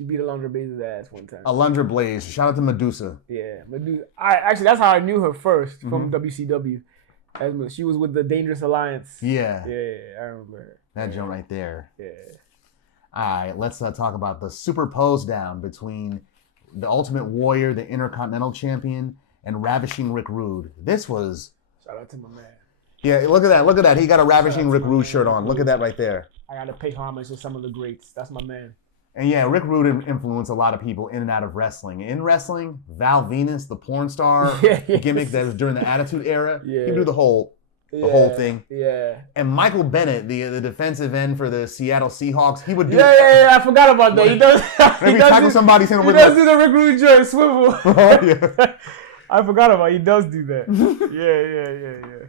Alundra Blaze's ass one time. Alundra Blaze. Shout out to Medusa. Yeah, Medusa. That's how I knew her first from WCW. She was with the Dangerous Alliance. Yeah. Yeah, I remember her. That joint right there. Yeah. All right, let's talk about the super pose down between the Ultimate Warrior, the Intercontinental Champion, and Ravishing Rick Rude. This was... Shout out to my man. Yeah, look at that. He got a Ravishing Rick Rude shirt on. Look at that right there. I got to pay homage to some of the greats. That's my man. And yeah, Rick Rude influenced a lot of people in and out of wrestling. In wrestling, Val Venus, the porn star gimmick that was during the Attitude Era, he do the whole thing. Yeah. And Michael Bennett, the defensive end for the Seattle Seahawks, he would do. Yeah. I forgot about that. He does. Maybe tackle somebody. He does do the Rick Rude joint swivel. Oh yeah. I forgot about it. He does do that. Yeah.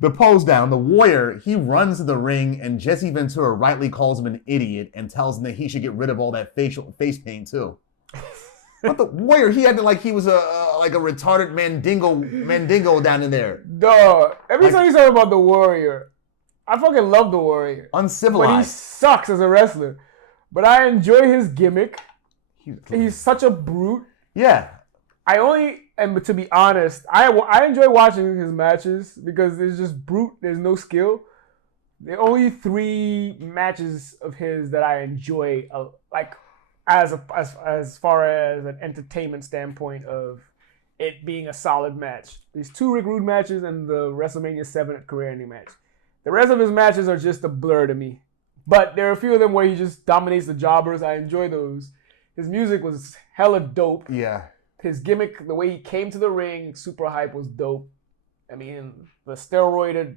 The pose down, the Warrior, he runs to the ring, and Jesse Ventura rightly calls him an idiot and tells him that he should get rid of all that face paint too. But the Warrior, he acted like he was a retarded mandingo down in there. Dog, every time you talk about the Warrior, I fucking love the Warrior. Uncivilized. But he sucks as a wrestler. But I enjoy his gimmick. He's such a brute. Yeah. And to be honest, I enjoy watching his matches because there's just brute. There's no skill. The only 3 matches of his that I enjoy, as far as an entertainment standpoint of it being a solid match. These 2 Rick Rude matches and the WrestleMania 7 career-ending match. The rest of his matches are just a blur to me. But there are a few of them where he just dominates the jobbers. I enjoy those. His music was hella dope. Yeah. His gimmick, the way he came to the ring, super hype, was dope. I mean, the steroided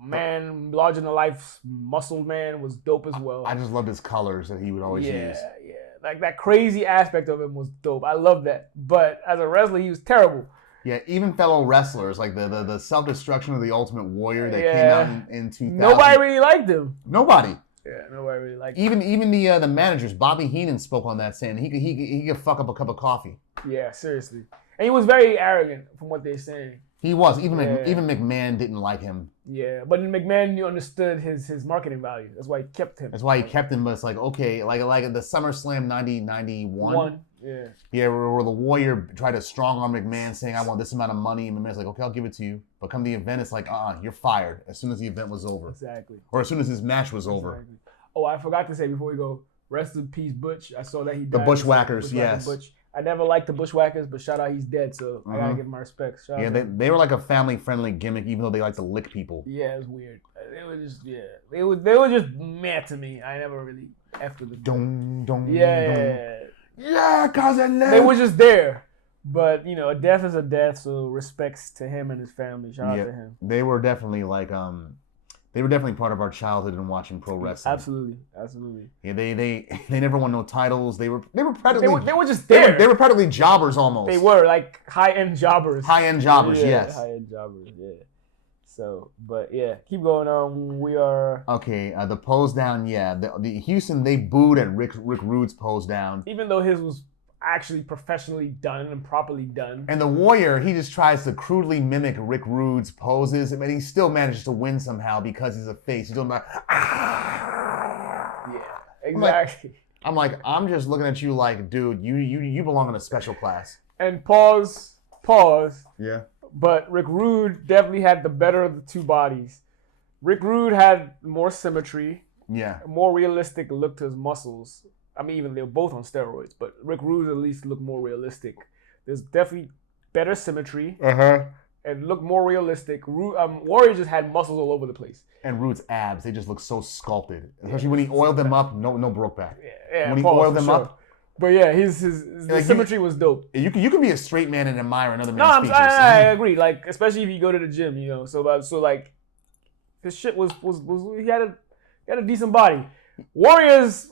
man, larger-than-life muscle man was dope as well. I just loved his colors that he would always use. Yeah. Like, that crazy aspect of him was dope. I love that. But as a wrestler, he was terrible. Yeah, even fellow wrestlers, like the self-destruction of the Ultimate Warrior that came out in 2000. Nobody really liked him. Nobody. Yeah, nobody really liked him. Even the managers, Bobby Heenan spoke on that, saying he could fuck up a cup of coffee. Yeah, seriously. And he was very arrogant from what they're saying. He was. Even McMahon didn't like him. Yeah, but in McMahon, you understood his marketing value. That's why he kept him. But it's like, okay, like the SummerSlam 91. Yeah. Where the Warrior tried to strong arm McMahon saying, I want this amount of money. And McMahon's like, okay, I'll give it to you. But come the event, it's like, you're fired as soon as the event was over. Exactly. Or as soon as his match was over. Oh, I forgot to say before we go, rest in peace, Butch. I saw that he died. The Bushwhackers, yes. Butch. I never liked the Bushwhackers, but shout out, he's dead, so I gotta give him my respects. They were like a family-friendly gimmick, even though they like to lick people. Yeah, it was weird. They were just, they were just mad to me. I never really after the Yeah, cousin. They were just there. But, you know, a death is a death, so respects to him and his family. Shout out to him. They were definitely like they were definitely part of our childhood in watching pro wrestling. Absolutely. Yeah, they never won no titles. They were practically they were just there. They were practically jobbers almost. They were like high-end jobbers. High-end jobbers, yes. High-end jobbers, yeah. So, but yeah, keep going on. We are okay. The pose down, the Houston, they booed at Rick Rude's pose down, even though his was actually professionally done and properly done. And the Warrior, he just tries to crudely mimic Rick Rude's poses, but he still manages to win somehow because he's a face. He's doing like, yeah, exactly. I'm just looking at you like, dude, you belong in a special class. And pause. Yeah. But Rick Rude definitely had the better of the two bodies. Rick Rude had more symmetry. Yeah. A more realistic look to his muscles. I mean, even they were both on steroids, but Rick Rude at least looked more realistic. There's definitely better symmetry. And looked more realistic. Warrior just had muscles all over the place. And Rude's abs, they just look so sculpted. Especially when he oiled them up, no broke back. Yeah, when he oiled them up. But yeah, his symmetry was dope. You can be a straight man and admire another man's features. I agree. Like, especially if you go to the gym, you know. So like, his shit was he had a decent body. Warriors,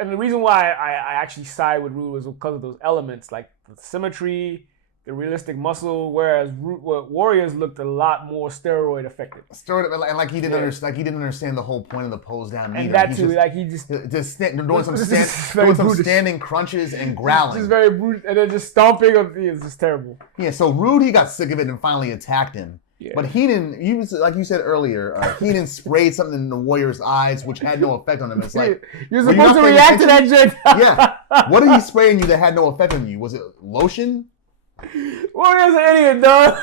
and the reason why I actually side with Rude was because of those elements, like the symmetry, the realistic muscle, whereas Warriors looked a lot more steroid affected. And like he didn't understand the whole point of the pose down. And that too, doing some standing crunches and growling. Just very brutal, and then just stomping. It's just terrible. Yeah, so Rude, he got sick of it and finally attacked him. Yeah. But he didn't. Like you said earlier, he didn't spray something in the Warrior's eyes, which had no effect on him. It's like you're supposed to react to that shit. Yeah. What did he spray on you that had no effect on you? Was it lotion? Warrior's an idiot, dog.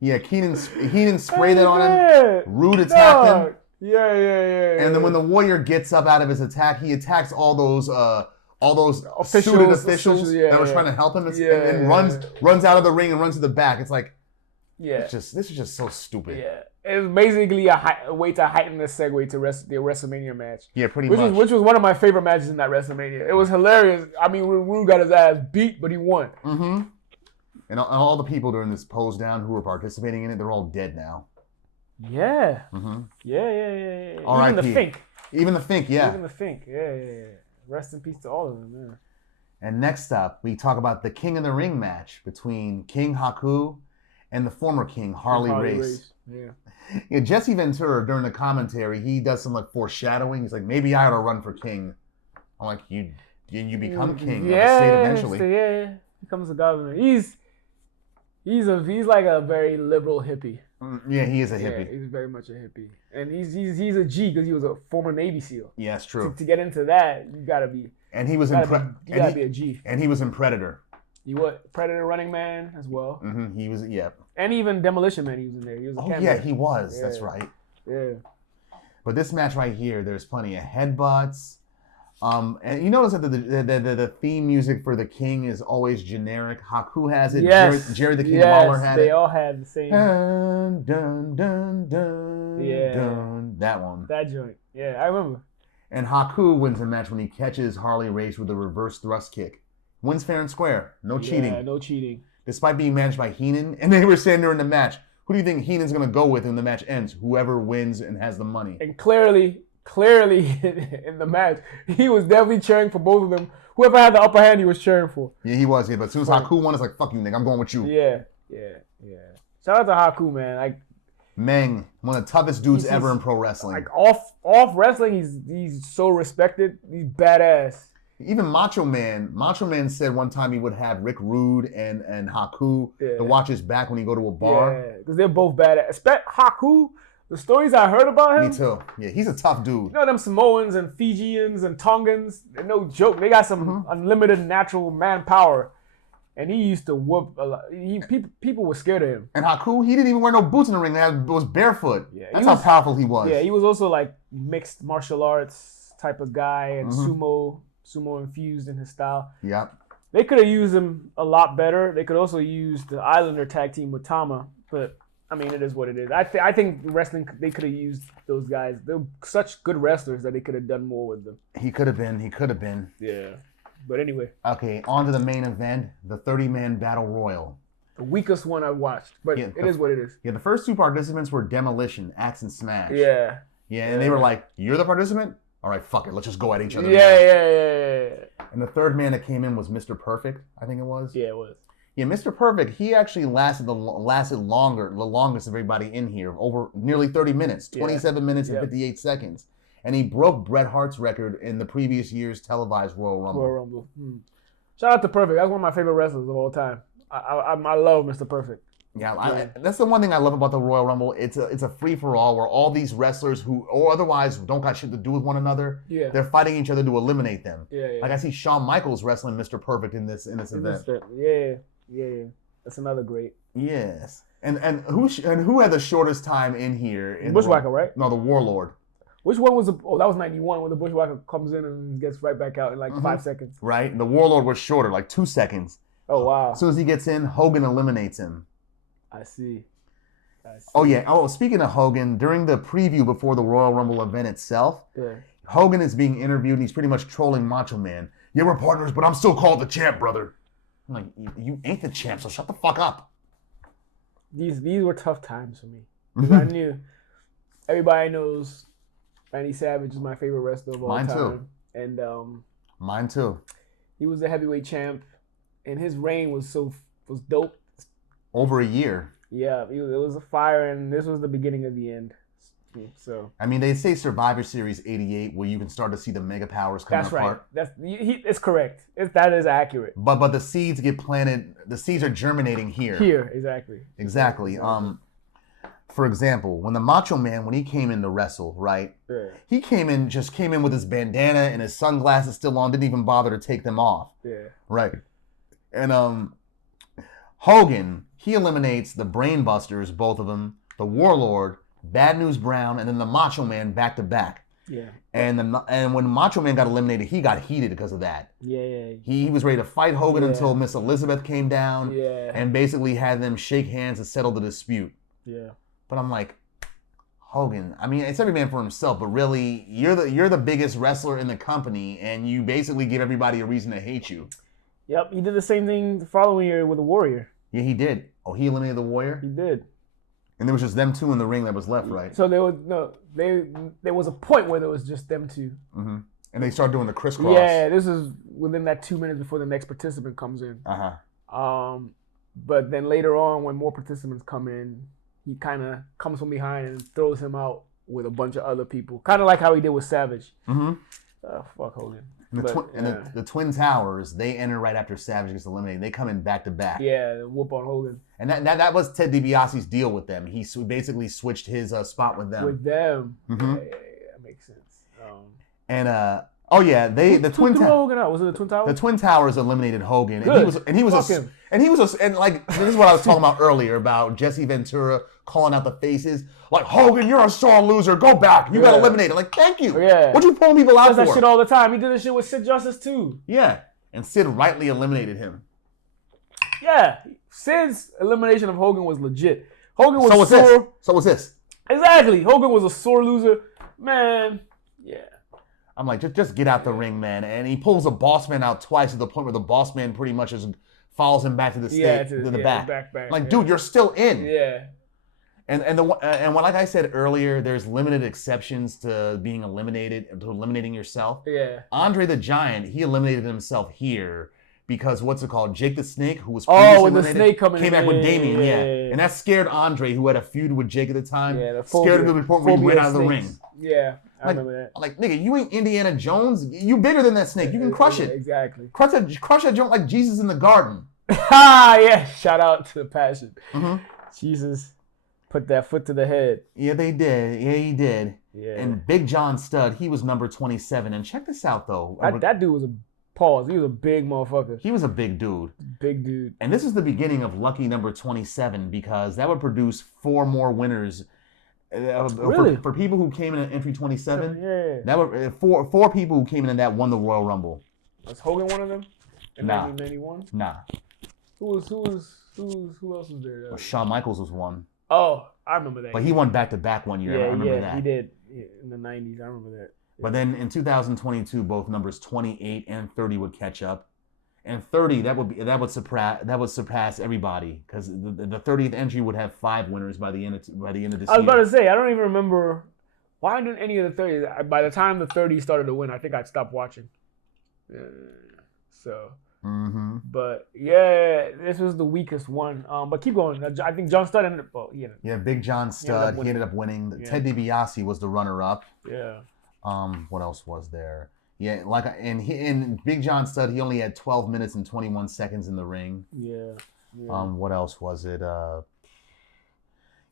Yeah, he didn't spray that on him. Rude attacked him. Yeah. And then when the Warrior gets up out of his attack, he attacks all those suited officials that were trying to help him, and runs out of the ring and runs to the back. It's like, this is just so stupid. Yeah. It was basically a way to heighten the segue to the WrestleMania match. Yeah, pretty much. Which was one of my favorite matches in that WrestleMania. It was hilarious. I mean, Rude got his ass beat, but he won. Mm-hmm. And all the people during this pose down who were participating in it, they're all dead now. Yeah. Mm-hmm. Yeah. R.I.P. Even the Fink, yeah. Yeah. Rest in peace to all of them, man. And next up, we talk about the King in the Ring match between King Haku and the former King, Harley Race. Yeah, Jesse Ventura, during the commentary, he does some like foreshadowing. He's like, maybe I ought to run for king. I'm like, you become king of the state eventually. Yeah, he becomes the governor. He's like a very liberal hippie. Yeah, he is a hippie. Yeah, he's very much a hippie. And he's a G because he was a former Navy SEAL. Yeah, that's true. To get into that, you gotta be. And he was you gotta be a G. And he was in Predator. He was Predator Running Man as well. Mm-hmm. He was, And even Demolition Man, he was in there. He was a cameo. Yeah, he was. Yeah. That's right. Yeah. But this match right here, there's plenty of headbutts. And you notice that the theme music for the King is always generic. Haku has it. Yes. Jerry the King Lawler had it. They all had the same. Dun, dun, dun, dun, that one. That joint. Yeah, I remember. And Haku wins the match when he catches Harley Race with a reverse thrust kick. Wins fair and square. No cheating. Yeah, no cheating. Despite being managed by Heenan. And they were saying during the match, who do you think Heenan's going to go with when the match ends? Whoever wins and has the money. And clearly in the match, he was definitely cheering for both of them. Whoever had the upper hand, he was cheering for. Yeah, he was. Yeah, but as soon as Haku won, it's like, fuck you, nigga. I'm going with you. Yeah. Shout out to Haku, man. Like, Meng, one of the toughest dudes ever in pro wrestling. Like off wrestling, he's so respected. He's badass. Even Macho Man said one time he would have Rick Rude and Haku to watch his back when he go to a bar. Yeah, because they're both badass. Haku, The stories I heard about him. Me too. Yeah, he's a tough dude. You know them Samoans and Fijians and Tongans. They're no joke. They got some unlimited natural manpower, and he used to whoop a lot. People were scared of him. And Haku, he didn't even wear no boots in the ring. He was barefoot. Yeah, that's how powerful he was. Yeah, he was also like mixed martial arts type of guy and sumo infused in his style. Yep. They could have used him a lot better. They could also use the Islander tag team with Tama, but I mean, it is what it is. I think wrestling, they could have used those guys. They're such good wrestlers that they could have done more with them. He could have been. Yeah. But anyway. Okay, on to the main event, the 30-man Battle Royal. The weakest one I've watched, but it is what it is. Yeah, the first two participants were Demolition, Axe, and Smash. Yeah. Yeah, and they were like, you're the participant? All right, fuck it. Let's just go at each other. Yeah. And the third man that came in was Mr. Perfect, I think it was. Yeah, it was. Yeah, Mr. Perfect, he actually lasted the longest of everybody in here, over nearly 30 minutes, 27 minutes and 58 seconds. And he broke Bret Hart's record in the previous year's televised Royal Rumble. Shout out to Perfect. That's one of my favorite wrestlers of all time. I love Mr. Perfect. Yeah, that's the one thing I love about the Royal Rumble. It's a free-for-all where all these wrestlers who, or otherwise don't got shit to do with one another, they're fighting each other to eliminate them. Yeah. Like I see Shawn Michaels wrestling Mr. Perfect in this event. Yeah, that's another great. Yes, and who had the shortest time in here? Bushwhacker, right? No, the Warlord. Which one was that was 91 when the Bushwhacker comes in and gets right back out in like 5 seconds. Right, the Warlord was shorter, like 2 seconds. Oh wow! As soon as he gets in, Hogan eliminates him. I see. Oh yeah. Oh, speaking of Hogan, during the preview before the Royal Rumble event itself, Hogan is being interviewed and he's pretty much trolling Macho Man. Yeah, we're partners, but I'm still called the champ, brother. I'm like, you ain't the champ, so shut the fuck up. These were tough times for me. Because I knew everybody knows Randy Savage is my favorite wrestler of all time. Mine too. And mine too. He was the heavyweight champ, and his reign was dope. Over a year. Yeah, it was a fire, and this was the beginning of the end. So I mean, they say Survivor Series '88, where you can start to see the mega powers coming apart. That's right. It's correct. That is accurate. But the seeds get planted. The seeds are germinating here. Here, exactly. Exactly. For example, when the Macho Man, when he came in to wrestle, right? Yeah. He came in with his bandana and his sunglasses still on. Didn't even bother to take them off. Yeah. Right. And Hogan, he eliminates the Brainbusters, both of them, the Warlord, Bad News Brown, and then the Macho Man back to back. Yeah. And when Macho Man got eliminated, he got heated because of that. Yeah. He was ready to fight Hogan until Miss Elizabeth came down Yeah. and basically had them shake hands to settle the dispute. Yeah. But I'm like, Hogan, I mean, it's every man for himself, but really, you're the biggest wrestler in the company, and you basically give everybody a reason to hate you. Yep, he did the same thing the following year with the Warrior. Yeah, he did. Oh, he eliminated the Warrior? He did. And there was just them two in the ring that was left, right? So there was a point where there was just them two. Mm-hmm. And they started doing the crisscross. Yeah, this is within that 2 minutes before the next participant comes in. But then later on, when more participants come in, he kind of comes from behind and throws him out with a bunch of other people. Kind of like how he did with Savage. Mm-hmm. Fuck Hogan. The Twin Towers, they enter right after Savage gets eliminated. They come in back to back. Yeah, whoop on Hogan. And that was Ted DiBiase's deal with them. He basically switched his spot with them. With them. Mm-hmm. Yeah, that makes sense. The Twin Towers. Hogan out? Was it the Twin Towers? The Twin Towers eliminated Hogan. Good. And this is what I was talking about earlier about Jesse Ventura calling out the faces. Like, Hogan, you're a sore loser. Go back. You got eliminated. Like, thank you. Yeah. What you pulling people out for? He does that shit all the time. He did this shit with Sid Justice too. Yeah. And Sid rightly eliminated him. Yeah. Sid's elimination of Hogan was legit. Hogan was sore. So was this. Exactly. Hogan was a sore loser. Man. Yeah. I'm like, just get out the ring, man. And he pulls the boss man out twice to the point where the boss man pretty much follows him back to the stage, to the back. Like, dude, you're still in. Yeah. And like I said earlier, there's limited exceptions to being eliminated, to eliminating yourself. Yeah. Andre the Giant, he eliminated himself here because Jake the Snake, who was previously with eliminated, the snake coming came back with Damien, and that scared Andre, who had a feud with Jake at the time. Yeah, scared him to the point where he ran out of the ring. Yeah, I remember that. Like, nigga, you ain't Indiana Jones. You bigger than that snake. You can crush it. Exactly. Crush a joint like Jesus in the garden. Yeah. Shout out to the Passion. Mm-hmm. Jesus. put that foot to the head. Yeah, they did. Yeah, he did. Yeah. And Big John Studd, he was number 27. And check this out, though. That dude was a pause. He was a big motherfucker. He was a big dude. Big dude. And this is the beginning of lucky number 27 because that would produce 4 more winners. Really? For people who came in at entry 27, yeah. that would four people who came in that won the Royal Rumble. Was Hogan one of them? In Nah. 1991? Nah. Who else was there? Shawn Michaels was one. Oh, I remember that. But he won back-to-back one year. I remember that. He did. Yeah, in the 90s, I remember that. Yeah. But then in 2022, both numbers 28 and 30 would catch up. And 30, that would surpass everybody because the 30th entry would have 5 winners by the end of this year. I was about to say, I don't even remember why didn't any of the 30s. By the time the 30s started to win, I think I'd stopped watching. So. Mm-hmm. But yeah, this was the weakest one. But keep going. I think John Studd ended up. Well, yeah, Big John Studd. He ended up winning. Yeah. Ted DiBiase was the runner-up. Yeah. What else was there? Yeah, and Big John Studd, he only had 12 minutes and 21 seconds in the ring. Yeah. What else was it?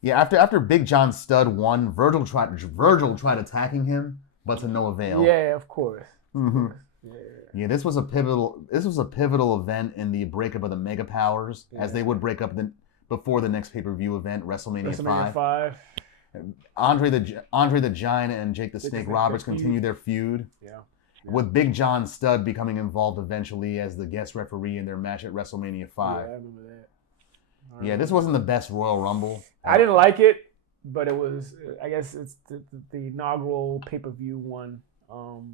Yeah, after Big John Studd won, Virgil tried attacking him, but to no avail. Yeah, of course. Mm-hmm. Yeah. Yeah, this was a pivotal event in the breakup of the Mega Powers, as they would break up before the next pay-per-view event, WrestleMania 5. Andre the Giant and Jake the Snake Roberts continued their feud. Yeah. With Big John Studd becoming involved eventually as the guest referee in their match at WrestleMania 5. Yeah, I remember that. Yeah, this wasn't the best Royal Rumble. I didn't like it, but it was, I guess it's the inaugural pay-per-view one.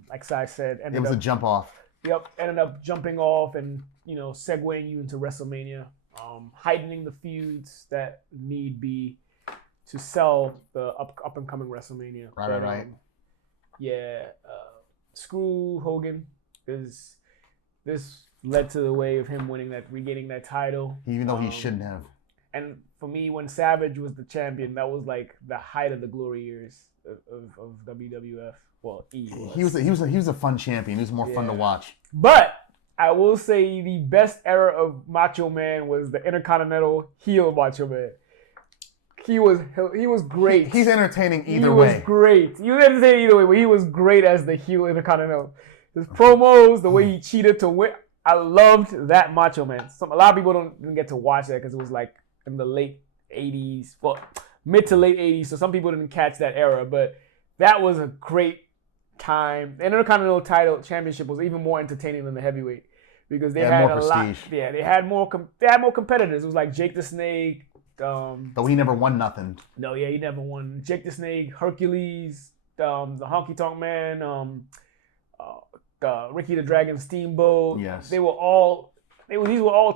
Like I said, it was a jump off. Yep, ended up jumping off and, segueing you into WrestleMania, heightening the feuds that need be to sell the up and coming WrestleMania. Right. Yeah, screw Hogan, because this led to the way of him regaining that title. Even though he shouldn't have. And for me, when Savage was the champion, that was like the height of the glory years of WWF. Well, he was a fun champion. He was more fun to watch. But I will say the best era of Macho Man was the Intercontinental heel Macho Man. He was great. He's entertaining either way. He was great. You didn't say either way, but he was great as the heel Intercontinental. His promos, the way he cheated to win, I loved that Macho Man. A lot of people didn't get to watch that because it was like in the late 80s, well, mid to late 80s, so some people didn't catch that era, but that was a great time. The Intercontinental title championship was even more entertaining than the heavyweight because they had a lot. Yeah, they had more competitors. It was like Jake the Snake. Though he never won nothing. No, yeah, he never won. Jake the Snake, Hercules, the Honky Tonk Man, Ricky the Dragon Steamboat. Yes, these were all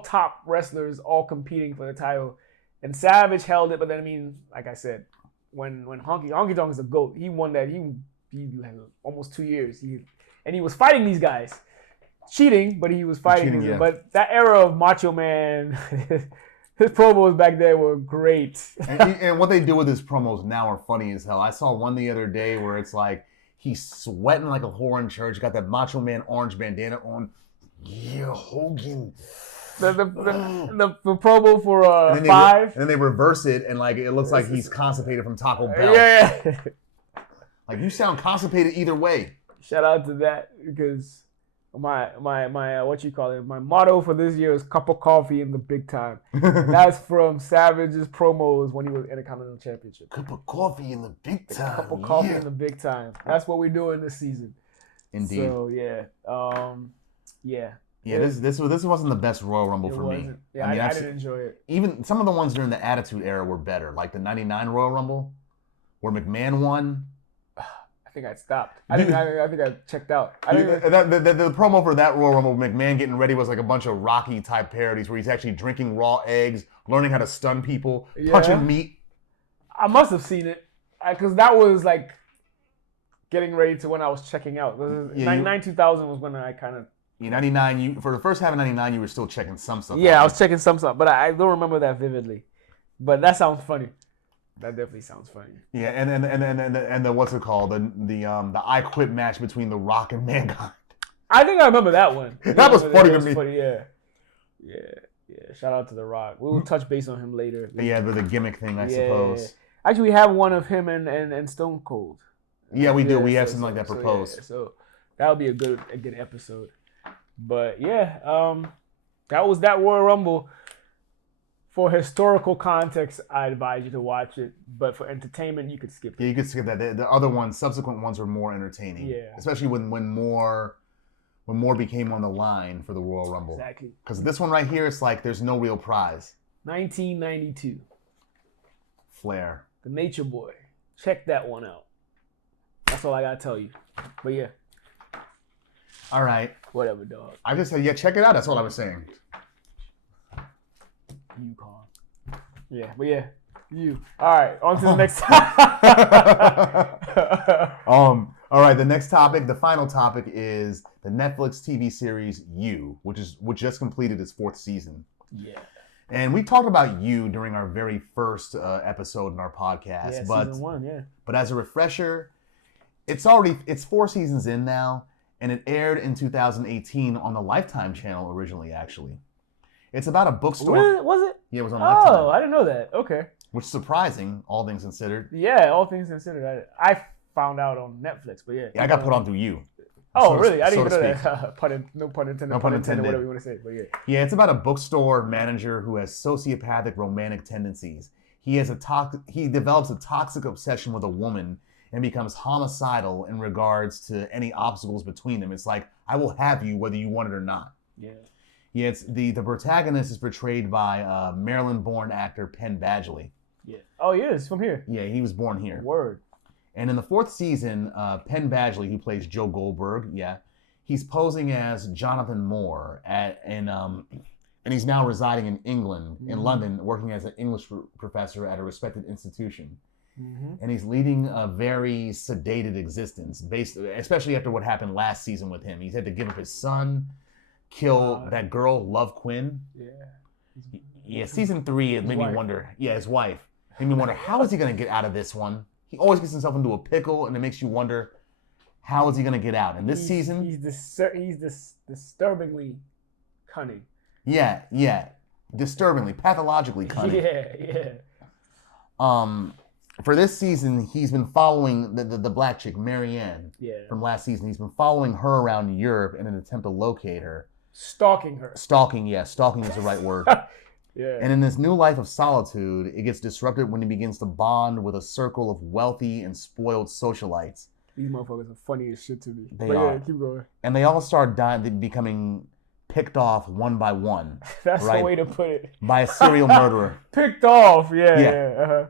top wrestlers, all competing for the title. And Savage held it, but then like I said, when Honky Tonk is a GOAT, he won that. He had almost 2 years. He was fighting these guys, cheating, but he was fighting them. Yeah. But that era of Macho Man. His promos back there were great. and what they do with his promos now are funny as hell. I saw one the other day where it's like he's sweating like a whore in church, got that Macho Man orange bandana on. Yeah, Hogan. The promo for 5. And then they reverse it and like it looks like he's constipated from Taco Bell. Yeah. Like you sound constipated either way. Shout out to that because my my motto for this year is cup of coffee in the big time. That's from Savage's promos when he was Intercontinental Championship. Cup of coffee in the big time. Cup of coffee in the big time. That's what we're doing this season. Indeed. So yeah. Yeah, this wasn't the best Royal Rumble for me. Yeah, I didn't enjoy it. Even some of the ones during the Attitude Era were better, like the '99 Royal Rumble, where McMahon won. I think I stopped. I think I checked out. The promo for that Royal Rumble, McMahon getting ready, was like a bunch of Rocky type parodies where he's actually drinking raw eggs, learning how to stun people, punching meat. I must have seen it because that was like getting ready to when I was checking out. 99 2000 was when I kind of. 99. For the first half of '99, you were still checking some stuff. Yeah, I was checking some stuff, but I don't remember that vividly. But that sounds funny. That definitely sounds funny. Yeah, and the what's it called? The I Quit match between The Rock and Mankind. I think I remember that one. That was funny to me. Funny, yeah. Shout out to The Rock. We will touch base on him later. Yeah, the gimmick thing, I suppose. Actually, we have one of him and Stone Cold. Yeah, we do. We have something like that proposed. So that would be a good episode. But yeah, that was that Royal Rumble. For historical context, I advise you to watch it. But for entertainment, you could skip it. Yeah, you could skip that. The other ones, subsequent ones, were more entertaining. Yeah. Especially when more became on the line for the Royal Rumble. Exactly. Because this one right here, it's like there's no real prize. 1992. Flair. The Nature Boy. Check that one out. That's all I gotta tell you. But yeah. All right. Whatever, dog. I just said, yeah, check it out. That's all I was saying. You, Carl. Yeah, but yeah. You. All right, on to the next All right, the next topic, the final topic is the Netflix TV series You, which just completed its 4th season. Yeah. And we talked about You during our very first episode in our podcast. Yeah, but, season 1, yeah. But as a refresher, it's 4 seasons in now, and it aired in 2018 on the Lifetime channel originally, actually. It's about a bookstore. Really? Was it? Yeah, it was on Lifetime. Oh, I didn't know that. Okay. Which is surprising, all things considered. Yeah, all things considered. I found out on Netflix, but yeah. Yeah, I got put on through You. Oh, really? I didn't so even know that. No pun intended. No pun intended. Whatever you want to say, but yeah. Yeah, it's about a bookstore manager who has sociopathic romantic tendencies. He develops a toxic obsession with a woman and becomes homicidal in regards to any obstacles between them. It's like, I will have you whether you want it or not. Yeah. Yeah, it's the protagonist is portrayed by Maryland-born actor Penn Badgley. Yeah. Oh, yeah, he's from here. Yeah, he was born here. Word. And in the 4th season, Penn Badgley, who plays Joe Goldberg, he's posing as Jonathan Moore, and he's now residing in England, in London, working as an English professor at a respected institution. Mm-hmm. And he's leading a very sedated existence, especially after what happened last season with him. He's had to give up his son, kill that girl, Love Quinn. Yeah. Yeah, season 3, it made me wonder. Yeah, his wife. Made me wonder, how is he going to get out of this one? He always gets himself into a pickle, and it makes you wonder, how is he going to get out? And this season... He's disturbingly cunning. Yeah. Disturbingly, pathologically cunning. Yeah. For this season, he's been following the black chick, Marianne, from last season. He's been following her around Europe in an attempt to locate her. Stalking her. Stalking is the right word. Yeah. And in this new life of solitude, it gets disrupted when he begins to bond with a circle of wealthy and spoiled socialites. These motherfuckers are funny as shit to me. They are. Yeah, keep going. And they all start becoming picked off one by one. That's the way to put it. By a serial murderer. Picked off, yeah. Uh-huh.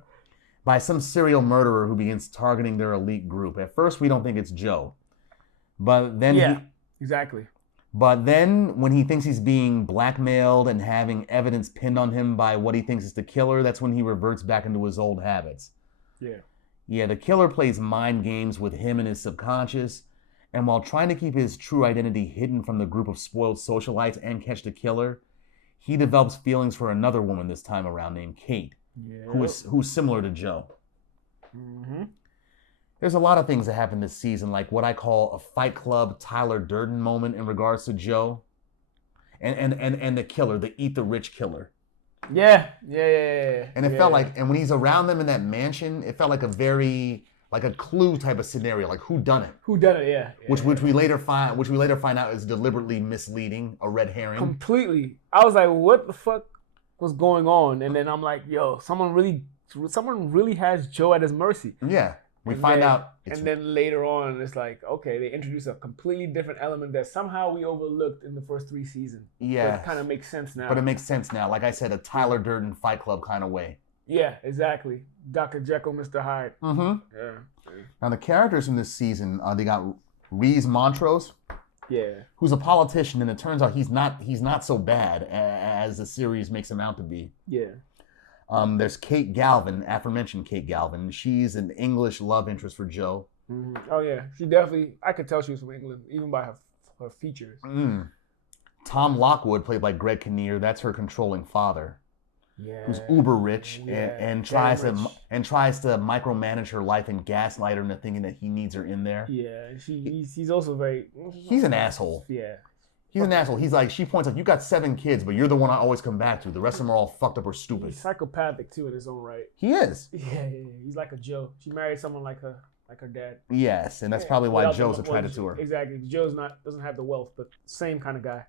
By some serial murderer who begins targeting their elite group. At first, we don't think it's Joe. But then exactly. But then when he thinks he's being blackmailed and having evidence pinned on him by what he thinks is the killer, that's when he reverts back into his old habits. Yeah. Yeah, the killer plays mind games with him and his subconscious. And while trying to keep his true identity hidden from the group of spoiled socialites and catch the killer, he develops feelings for another woman this time around named Kate, who's similar to Joe. Mm-hmm. There's a lot of things that happen this season, like what I call a Fight Club Tyler Durden moment in regards to Joe, and the killer, the Eat the Rich killer. Yeah. And it felt like, and when he's around them in that mansion, it felt like a Clue type of scenario, like who done it? Yeah. Which we later find out is deliberately misleading, a red herring. Completely. I was like, what the fuck was going on? And then I'm like, yo, someone really has Joe at his mercy. Yeah. We find out. And then later on, it's like, okay, they introduce a completely different element that somehow we overlooked in the first 3 seasons. Yeah. But it kind of makes sense now. But it makes sense now. Like I said, a Tyler Durden Fight Club kind of way. Yeah, exactly. Dr. Jekyll, Mr. Hyde. Mm-hmm. Yeah. Now, the characters from this season, they got Reese Montrose. Yeah. Who's a politician, and it turns out he's not so bad as the series makes him out to be. Yeah. There's Kate Galvin, aforementioned Kate Galvin. She's an English love interest for Joe. Mm-hmm. Oh, yeah. She definitely, I could tell she was from England, even by her features. Mm. Tom Lockwood, played by Greg Kinnear, that's her controlling father. Yeah. Who's uber rich and tries to micromanage her life and gaslight her into thinking that he needs her in there. Yeah, he's also very... He's an asshole. Yeah. He's an asshole. He's like, she points out, you got 7 kids, but you're the one I always come back to. The rest of them are all fucked up or stupid. He's psychopathic too in his own right. He is. Yeah. He's like a Joe. She married someone like her dad. Yes, and that's probably why Joe's attracted to her. Exactly. Joe's doesn't have the wealth, but same kind of guy.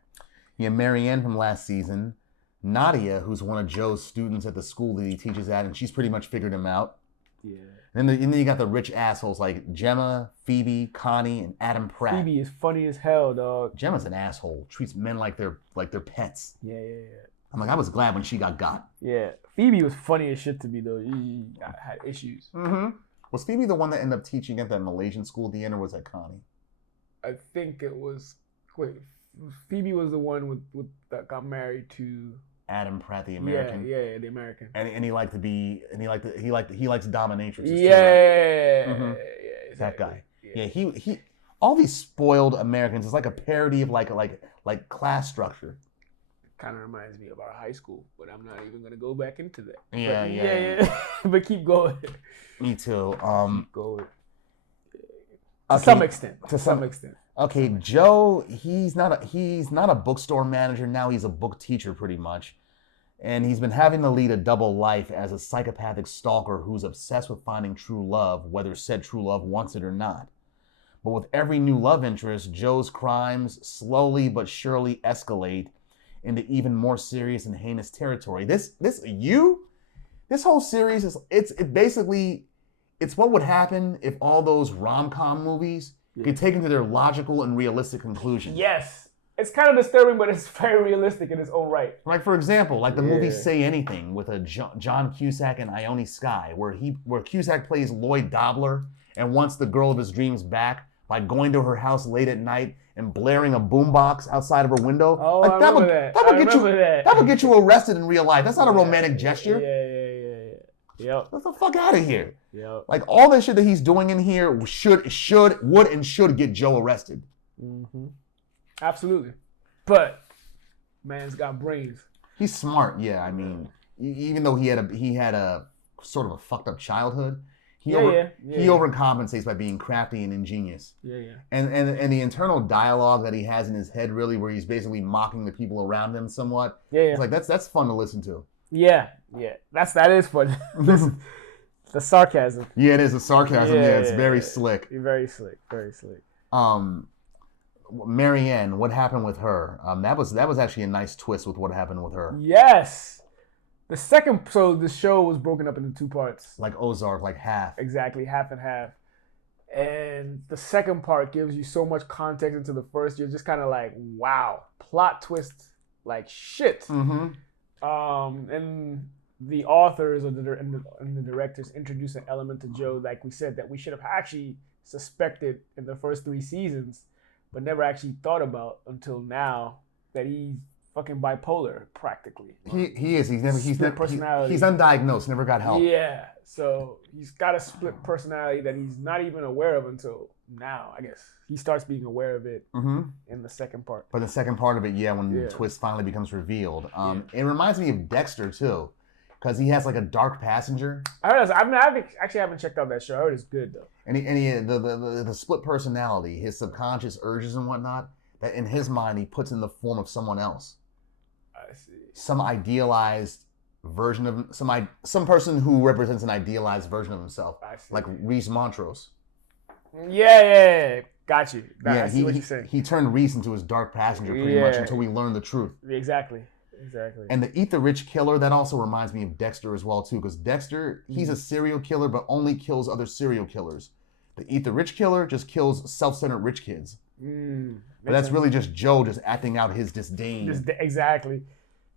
Yeah, Marianne from last season. Nadia, who's one of Joe's students at the school that he teaches at, and she's pretty much figured him out. Yeah. And then you got the rich assholes like Gemma, Phoebe, Connie, and Adam Pratt. Phoebe is funny as hell, dog. Gemma's an asshole. Treats men like they're pets. Yeah. I'm like, I was glad when she got. Yeah. Phoebe was funny as shit to me, though. She had issues. Mm-hmm. Was Phoebe the one that ended up teaching at that Malaysian school at the end, or was that Connie? I think it was... Wait, Phoebe was the one with that got married to... Adam Pratt, the American. Yeah, the American. And he liked to be, and he likes dominatrixes. Yeah, too, right? Mm-hmm. Yeah, exactly. That guy. Yeah, he all these spoiled Americans is like a parody of like class structure. Kind of reminds me of our high school, but I'm not even gonna go back into that. Yeah. But keep going. Me too. Keep going. To some extent. To some extent. Okay, Joe, he's not a bookstore manager now. He's a book teacher, pretty much, and he's been having to lead a double life as a psychopathic stalker who's obsessed with finding true love, whether said true love wants it or not. But with every new love interest, Joe's crimes slowly but surely escalate into even more serious and heinous territory. This whole series is it's what would happen if all those rom-com movies get taken to their logical and realistic conclusions. Yes. It's kind of disturbing, but it's very realistic in its own right. Like, for example, like the movie Say Anything with a John Cusack and Ione Skye, where Cusack plays Lloyd Dobler and wants the girl of his dreams back by going to her house late at night and blaring a boombox outside of her window. Oh, like, I remember that. That would get you arrested in real life. That's not a romantic gesture. Yeah. Yep. Get the fuck out of here. Yep. Like, all that shit that he's doing in here would and should get Joe arrested. Mm-hmm. Absolutely. But man's got brains. He's smart, yeah. I mean, even though he had a sort of a fucked up childhood, he overcompensates by being crafty and ingenious. Yeah. And the internal dialogue that he has in his head, really, where he's basically mocking the people around him somewhat. Yeah. It's like that's fun to listen to. Yeah. That is fun. The sarcasm. Yeah, it is a sarcasm. Yeah, it's very slick. Very slick. Marianne, what happened with her? That was actually a nice twist with what happened with her. Yes. The show was broken up into 2 parts. Like Ozark, like half. Exactly, half and half. And the second part gives you so much context into the first. You're just kind of like, wow, plot twist, like shit. Mm-hmm. And the authors and the directors introduced an element to Joe, like we said, that we should have actually suspected in the first 3 seasons, but never actually thought about until now, that he's fucking bipolar, practically. He is. He's undiagnosed. Never got help. Yeah. So he's got a split personality that he's not even aware of until now, I guess. He starts being aware of it in the second part. But the second part of it, when the twist finally becomes revealed. It reminds me of Dexter, too. Because he has like a dark passenger. I actually haven't checked out that show. I heard it's good, though. And the split personality, his subconscious urges and whatnot, that in his mind he puts in the form of someone else. I see. Some idealized version of some person who represents an idealized version of himself. I see. Like Reese Montrose. Yeah. Got you. I see what you're saying. He turned Reese into his dark passenger pretty much until we learned the truth. Exactly. And the Eat the Rich killer, that also reminds me of Dexter as well, too. Because Dexter, he's a serial killer, but only kills other serial killers. The Eat the Rich killer just kills self-centered rich kids. But that's really just Joe just acting out his disdain. Exactly.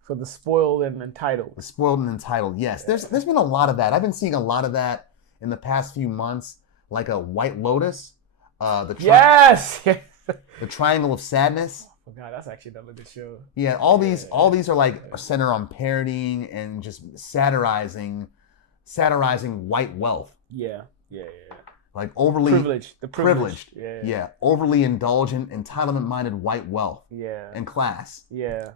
For the spoiled and entitled. The spoiled and entitled, yes. There's been a lot of that. I've been seeing a lot of that in the past few months, like a White Lotus. Yes! The Triangle of Sadness. Oh God, that's actually another good show. Yeah, all these are like center on parodying and just satirizing white wealth. Yeah. Like overly privileged. Yeah, overly indulgent, entitlement-minded white wealth. Yeah. And class. Yeah.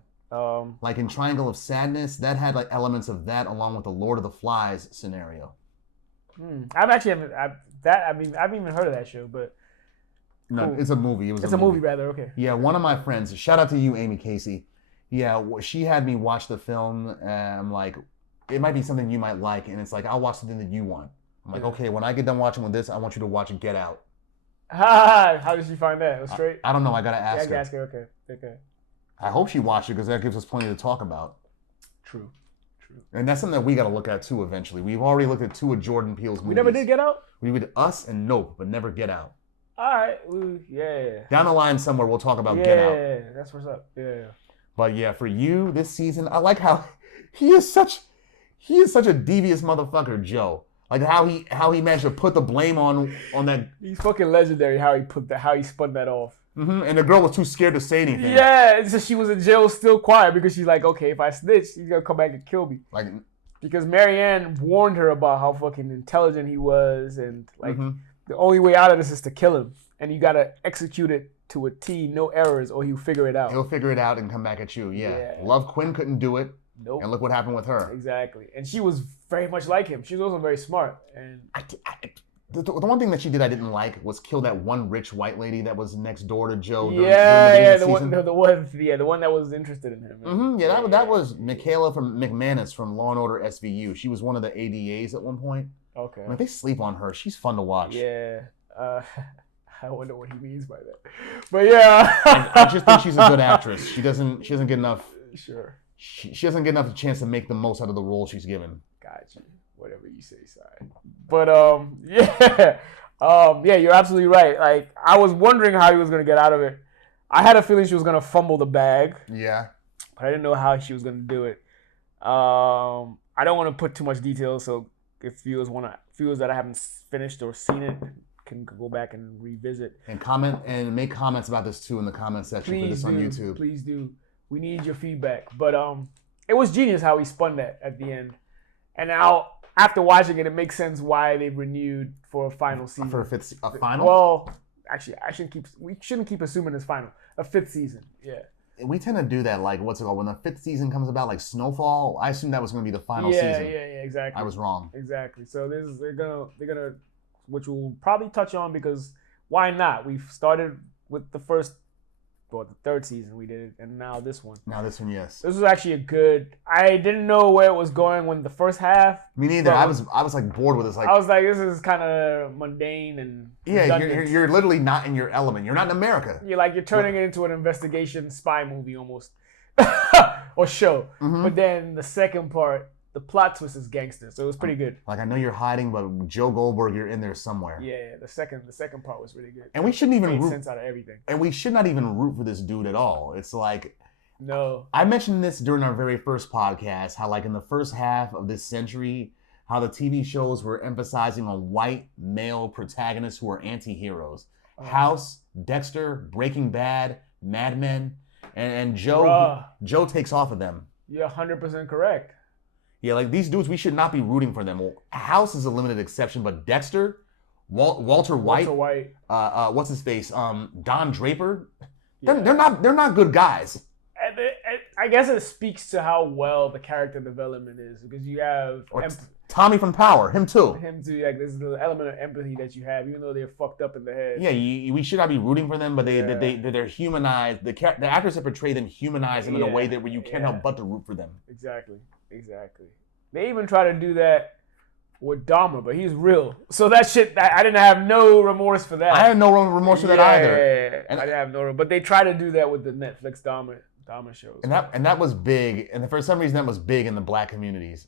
Like in Triangle of Sadness, that had like elements of that along with the Lord of the Flies scenario. I've even heard of that show, but No, Cool. it's a movie. It's a movie, rather. Okay. Yeah, one of my friends. Shout out to you, Amy Casey. Yeah, she had me watch the film. And I'm like, it might be something you might like, and it's like I'll watch something that you want. I'm like, okay, when I get done watching with this, I want you to watch Get Out. How did she find that? It was straight. I don't know. I gotta ask Yeah, I her. can ask her. Okay. I hope she watched it because that gives us plenty to talk about. True. And that's something that we got to look at too eventually. We've already looked at 2 of Jordan Peele's movies. We never did Get Out? We did Us and Nope, but never Get Out. All right. Yeah. Down the line somewhere, we'll talk about Get Out. Yeah, that's what's up. Yeah. But yeah, for you this season, I like how he is such a devious motherfucker, Joe. Like how he managed to put the blame on that. He's fucking legendary. How he spun that off. Mm-hmm. And the girl was too scared to say anything. Yeah, it's just she was in jail still quiet because she's like, okay, if I snitch, he's gonna come back and kill me. Like, because Marianne warned her about how fucking intelligent he was, and like mm-hmm. the only way out of this is to kill him, and you gotta execute it to a T, no errors, or he'll figure it out. He'll figure it out and come back at you. Yeah. Love Quinn couldn't do it. Nope. And look what happened with her. Exactly. And she was very much like him. She was also very smart. And the one thing that she did I didn't like was kill that one rich white lady that was next door to Joe. The one that was interested in him. Mm-hmm. Yeah, that was Michaela from McManus from Law and Order SVU. She was one of the ADAs at one point. Okay. I mean, they sleep on her. She's fun to watch. Yeah. I wonder what he means by that. But yeah. I just think she's a good actress. She doesn't get enough. Sure. She doesn't get enough chance to make the most out of the role she's given. Got you. Whatever you say, sorry. But yeah, you're absolutely right. Like I was wondering how he was gonna get out of it. I had a feeling she was gonna fumble the bag. Yeah. But I didn't know how she was gonna do it. I don't want to put too much detail, so if viewers that I haven't finished or seen it can go back and revisit. And comment and make comments about this too in the comment section for this on YouTube. Please do. We need your feedback. But it was genius how he spun that at the end. And now, after watching it, it makes sense why they renewed for a final season. For a final? Well, actually, we shouldn't keep assuming it's final. A 5th season, yeah. We tend to do that, like, what's it called? When the 5th season comes about, like Snowfall, I assumed that was going to be the final season. Yeah, exactly. I was wrong. Exactly. So they're gonna, which we'll probably touch on because why not? We've started with the 3rd season we did it, and now this one. Yes. This was actually a good. I didn't know where it was going when the first half. Me neither. I was like bored with this. Like I was like, this is kind of mundane and you're literally not in your element. You're not in America. You're turning it into an investigation spy movie almost, or show. Mm-hmm. But then the second part, the plot twist is gangster, so it was pretty good. Like I know you're hiding, but Joe Goldberg, you're in there somewhere. Yeah, the second part was really good. And we shouldn't even made sense out of everything. And we should not even root for this dude at all. It's like, no. I mentioned this during our very first podcast, how like in the first half of this century, how the TV shows were emphasizing on white male protagonists who were anti-heroes. House, Dexter, Breaking Bad, Mad Men, and Joe takes off of them. You're 100% correct. Yeah, like these dudes, we should not be rooting for them. Well, House is a limited exception, but Dexter, Walter White, what's his face, Don Draper, they're not good guys. And I guess it speaks to how well the character development is because you have Tommy from Power, him too. Like there's the element of empathy that you have, even though they're fucked up in the head. Yeah, we should not be rooting for them, but they're humanized. The actors that portray them humanize them in a way that where you can't help but to root for them. Exactly. They even try to do that with Dahmer, but he's real. So that shit, I didn't have no remorse for that. I had no remorse for that either. And I didn't have no, but they try to do that with the Netflix Dahmer shows. And that was big, and for some reason that was big in the black communities.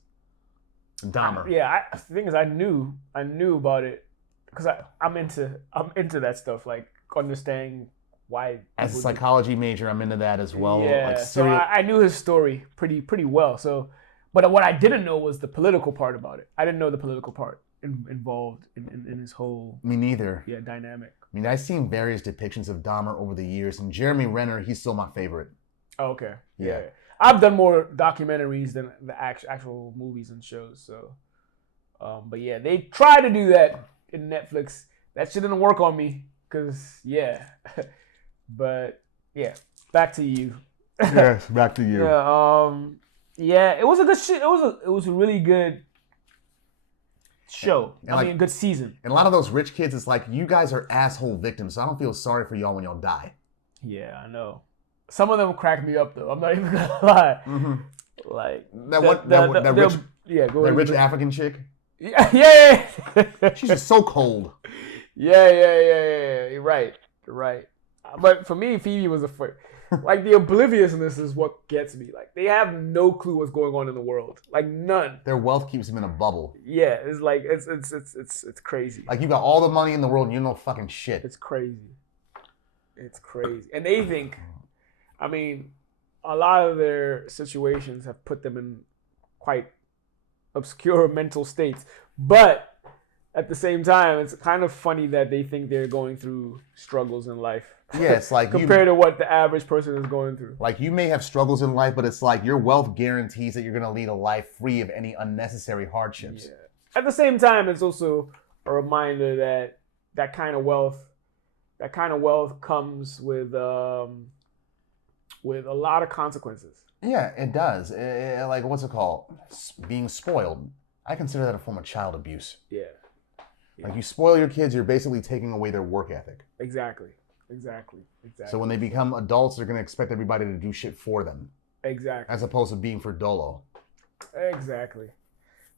Dahmer. The thing is, I knew about it because I'm into that stuff, like understanding why. As a psychology major, I'm into that as well. Yeah, so I knew his story pretty well. So, but what I didn't know was the political part about it. I didn't know the political part involved in his whole. Me neither. Yeah, dynamic. I mean, I've seen various depictions of Dahmer over the years, and Jeremy Renner, he's still my favorite. Oh, okay. Yeah. I've done more documentaries than the actual movies and shows. So, but yeah, they try to do that in Netflix. That shit didn't work on me because but yeah, back to you. Yes, back to you. Yeah, it was a good shit. It was a really good. show. And like, good season. And a lot of those rich kids, it's like, you guys are asshole victims, so I don't feel sorry for y'all when y'all die. Yeah, I know. Some of them crack me up though. I'm not even gonna lie. Mm-hmm. Like that rich African chick. Yeah. She's just so cold. Yeah. You're right. But for me, Phoebe was like the obliviousness is what gets me. Like they have no clue what's going on in the world. Like none. Their wealth keeps them in a bubble. Yeah, it's like it's crazy. Like you got all the money in the world and you know fucking shit. It's crazy. And they think, I mean, a lot of their situations have put them in quite obscure mental states. But at the same time, it's kind of funny that they think they're going through struggles in life. Yeah, it's like compared to what the average person is going through. Like you may have struggles in life, but it's like your wealth guarantees that you're going to lead a life free of any unnecessary hardships. Yeah. At the same time, it's also a reminder that that kind of wealth comes with a lot of consequences. Yeah, it does. Like, what's it called? Being spoiled. I consider that a form of child abuse. Yeah. Like, you spoil your kids, you're basically taking away their work ethic. Exactly. So when they become adults, they're going to expect everybody to do shit for them. Exactly. As opposed to being for dolo. Exactly.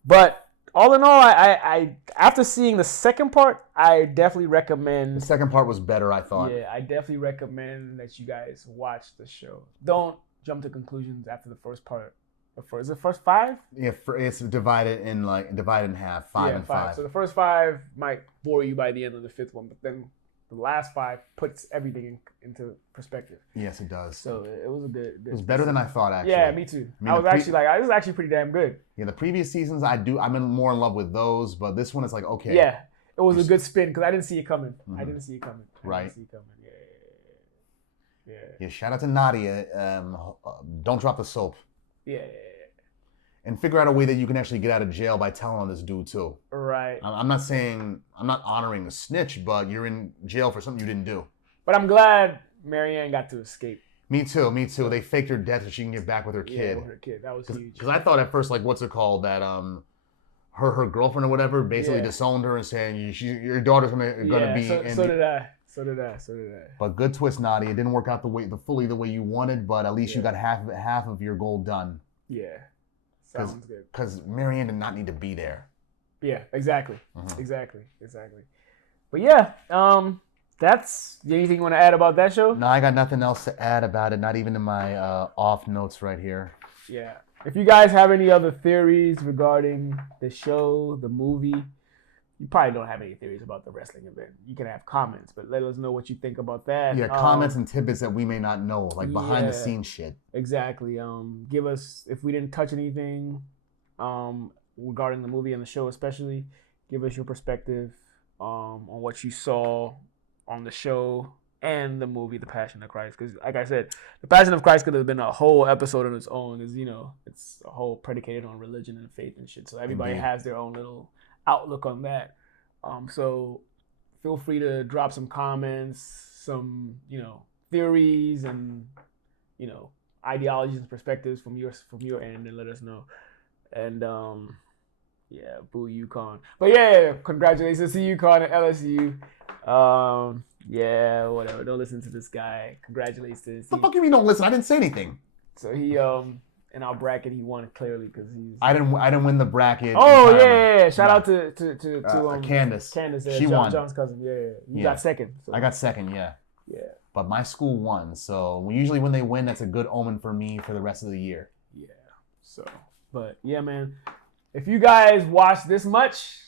But all in all, I after seeing the second part, I definitely recommend... The second part was better, I thought. Yeah, I definitely recommend that you guys watch the show. Don't jump to conclusions after the first part. Is it first 5? Yeah, it's divided in half, 5 and 5. So the first 5 might bore you by the end of the 5th one, but then the last 5 puts everything into perspective. Yes, it does. So it was a good. It was better than I thought, actually. Yeah, me too. I was actually like, this is actually pretty damn good. Yeah, the previous seasons, I'm more in love with those, but this one is like, okay. Yeah, it was a good spin because I didn't see it coming. Mm-hmm. I didn't see it coming. Yeah, shout out to Nadia. Don't drop the soap. Yeah. And figure out a way that you can actually get out of jail by telling on this dude too. Right. I'm not honoring a snitch, but you're in jail for something you didn't do. But I'm glad Marianne got to escape. Me too. They faked her death so she can get back with her kid. Yeah, with her kid. That was huge. Because I thought at first, like, what's it called? That her girlfriend or whatever basically disowned her and saying your daughter's gonna be. So did I. But good twist, Nadia. It didn't work out fully the way you wanted, but at least you got half of your goal done. Yeah. Sounds good. Because Marianne did not need to be there. Yeah, exactly. Mm-hmm. Exactly. But yeah, that's anything you want to add about that show? No, I got nothing else to add about it, not even in my off notes right here. Yeah. If you guys have any other theories regarding the show, the movie, you probably don't have any theories about the wrestling event. You can have comments, but let us know what you think about that. Yeah, comments and tidbits that we may not know, like behind the scenes shit. Exactly. Give us, if we didn't touch anything regarding the movie and the show especially, give us your perspective on what you saw on the show and the movie, The Passion of Christ. Because like I said, The Passion of Christ could have been a whole episode on its own, because, it's a whole predicated on religion and faith and shit. So everybody has their own little outlook on that. So feel free to drop some comments, some theories and ideologies and perspectives from your end, and let us know. And boo UConn. But yeah, congratulations to UConn and LSU. Whatever. Don't listen to this guy. Congratulations. What the fuck you mean don't listen? I didn't say anything. So he in our bracket, he won clearly because he's. I didn't win the bracket. Oh yeah. Shout out to Candace. Candace, she won. John's cousin. Yeah. You got second. So. I got second. Yeah. Yeah. But my school won, so usually when they win, that's a good omen for me for the rest of the year. Yeah. So, but yeah, man, if you guys watch this much,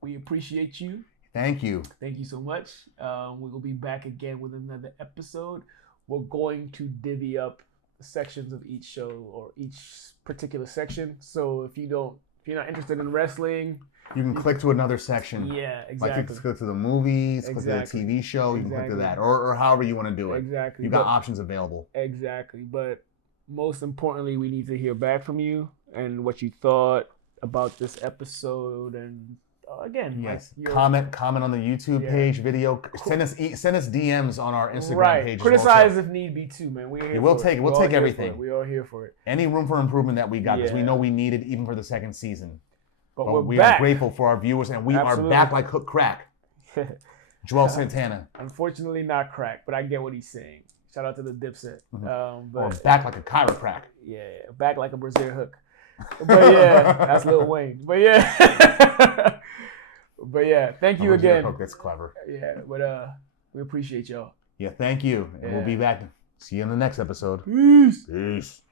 we appreciate you. Thank you. Thank you so much. We will be back again with another episode. We're going to divvy up sections of each show or each particular section. So if you're not interested in wrestling, you can click to another section. Yeah, exactly. Like you can click to the movies, click to the TV show, you can click to that, or however you want to do it. Exactly. You got options available. Exactly. But most importantly, we need to hear back from you and what you thought about this episode. And again, yes, comment on the YouTube page, video. Send us DMs on our Instagram page. Criticize if need be too, man. We'll take everything. We're all here for it. Any room for improvement that we got, because we know we need it even for the second season. But we're we back. are grateful for our viewers, and we are back like hook crack. Joel Santana. Unfortunately, not crack, but I get what he's saying. Shout out to the Dipset. Or back like a chiroprac. Yeah, back like a Brazil hook. But yeah, that's Lil Wayne. But yeah. But yeah, thank you again. Hook, that's clever. Yeah, but we appreciate y'all. Yeah, thank you. And we'll be back. See you in the next episode. Peace. Peace.